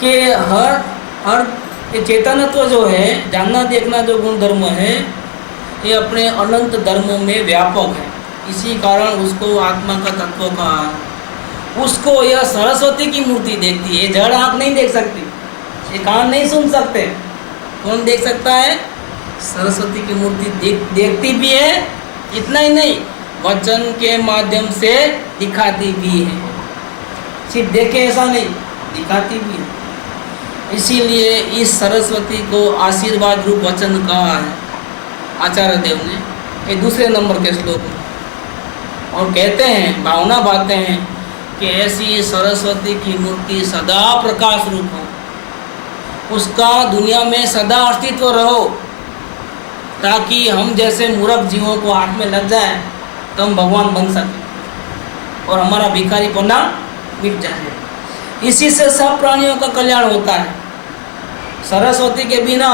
कि हर ये चेतनत्व जो है, जानना देखना जो गुण धर्म है, ये अपने अनंत धर्मों में व्यापक है। इसी कारण उसको आत्मा का तत्व कहा। उसको यह सरस्वती की मूर्ति देखती है, जड़ आँख नहीं देख सकती, ये कान नहीं सुन सकते। कौन देख सकता है? सरस्वती की मूर्ति देखती भी है, इतना ही नहीं, वचन के माध्यम से दिखाती भी है। सिर्फ देखे ऐसा नहीं, दिखाती भी है। इसीलिए इस सरस्वती को आशीर्वाद रूप वचन कहा है आचार्य देव ने, ये दूसरे नंबर के श्लोक में। और कहते हैं, भावना बातें हैं कि ऐसी सरस्वती की मूर्ति सदा प्रकाश रूप हो, उसका दुनिया में सदा अस्तित्व रहो, ताकि हम जैसे मूर्ख जीवों को हाथ में लग जाए तो हम भगवान बन सकें और हमारा भिखारीपना मिट जाए। इसी से सब प्राणियों का कल्याण होता है। सरस्वती के बिना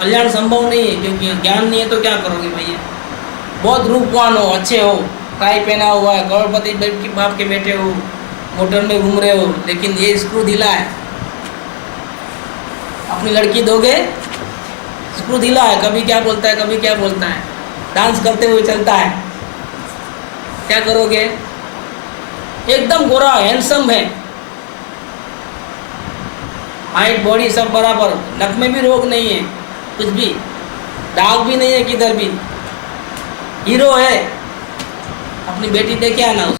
कल्याण संभव नहीं है, क्योंकि ज्ञान नहीं है तो क्या करोगे भैया। बहुत रूपवान हो, अच्छे हो, टाई पहना हुआ है, करोड़पति बाप के बेटे हो, मोटर में घूम रहे हो, लेकिन ये स्क्रू ढीला है, अपनी लड़की दोगे, स्क्रू ढीला है, कभी क्या बोलता है कभी क्या बोलता है, डांस करते हुए चलता है, क्या करोगे। एकदम गोरा हैंडसम है, हाइट बॉडी सब बराबर, नक में भी रोग नहीं है, कुछ भी दाग भी नहीं है किधर भी, हीरो है। अपनी बेटी देखे आना।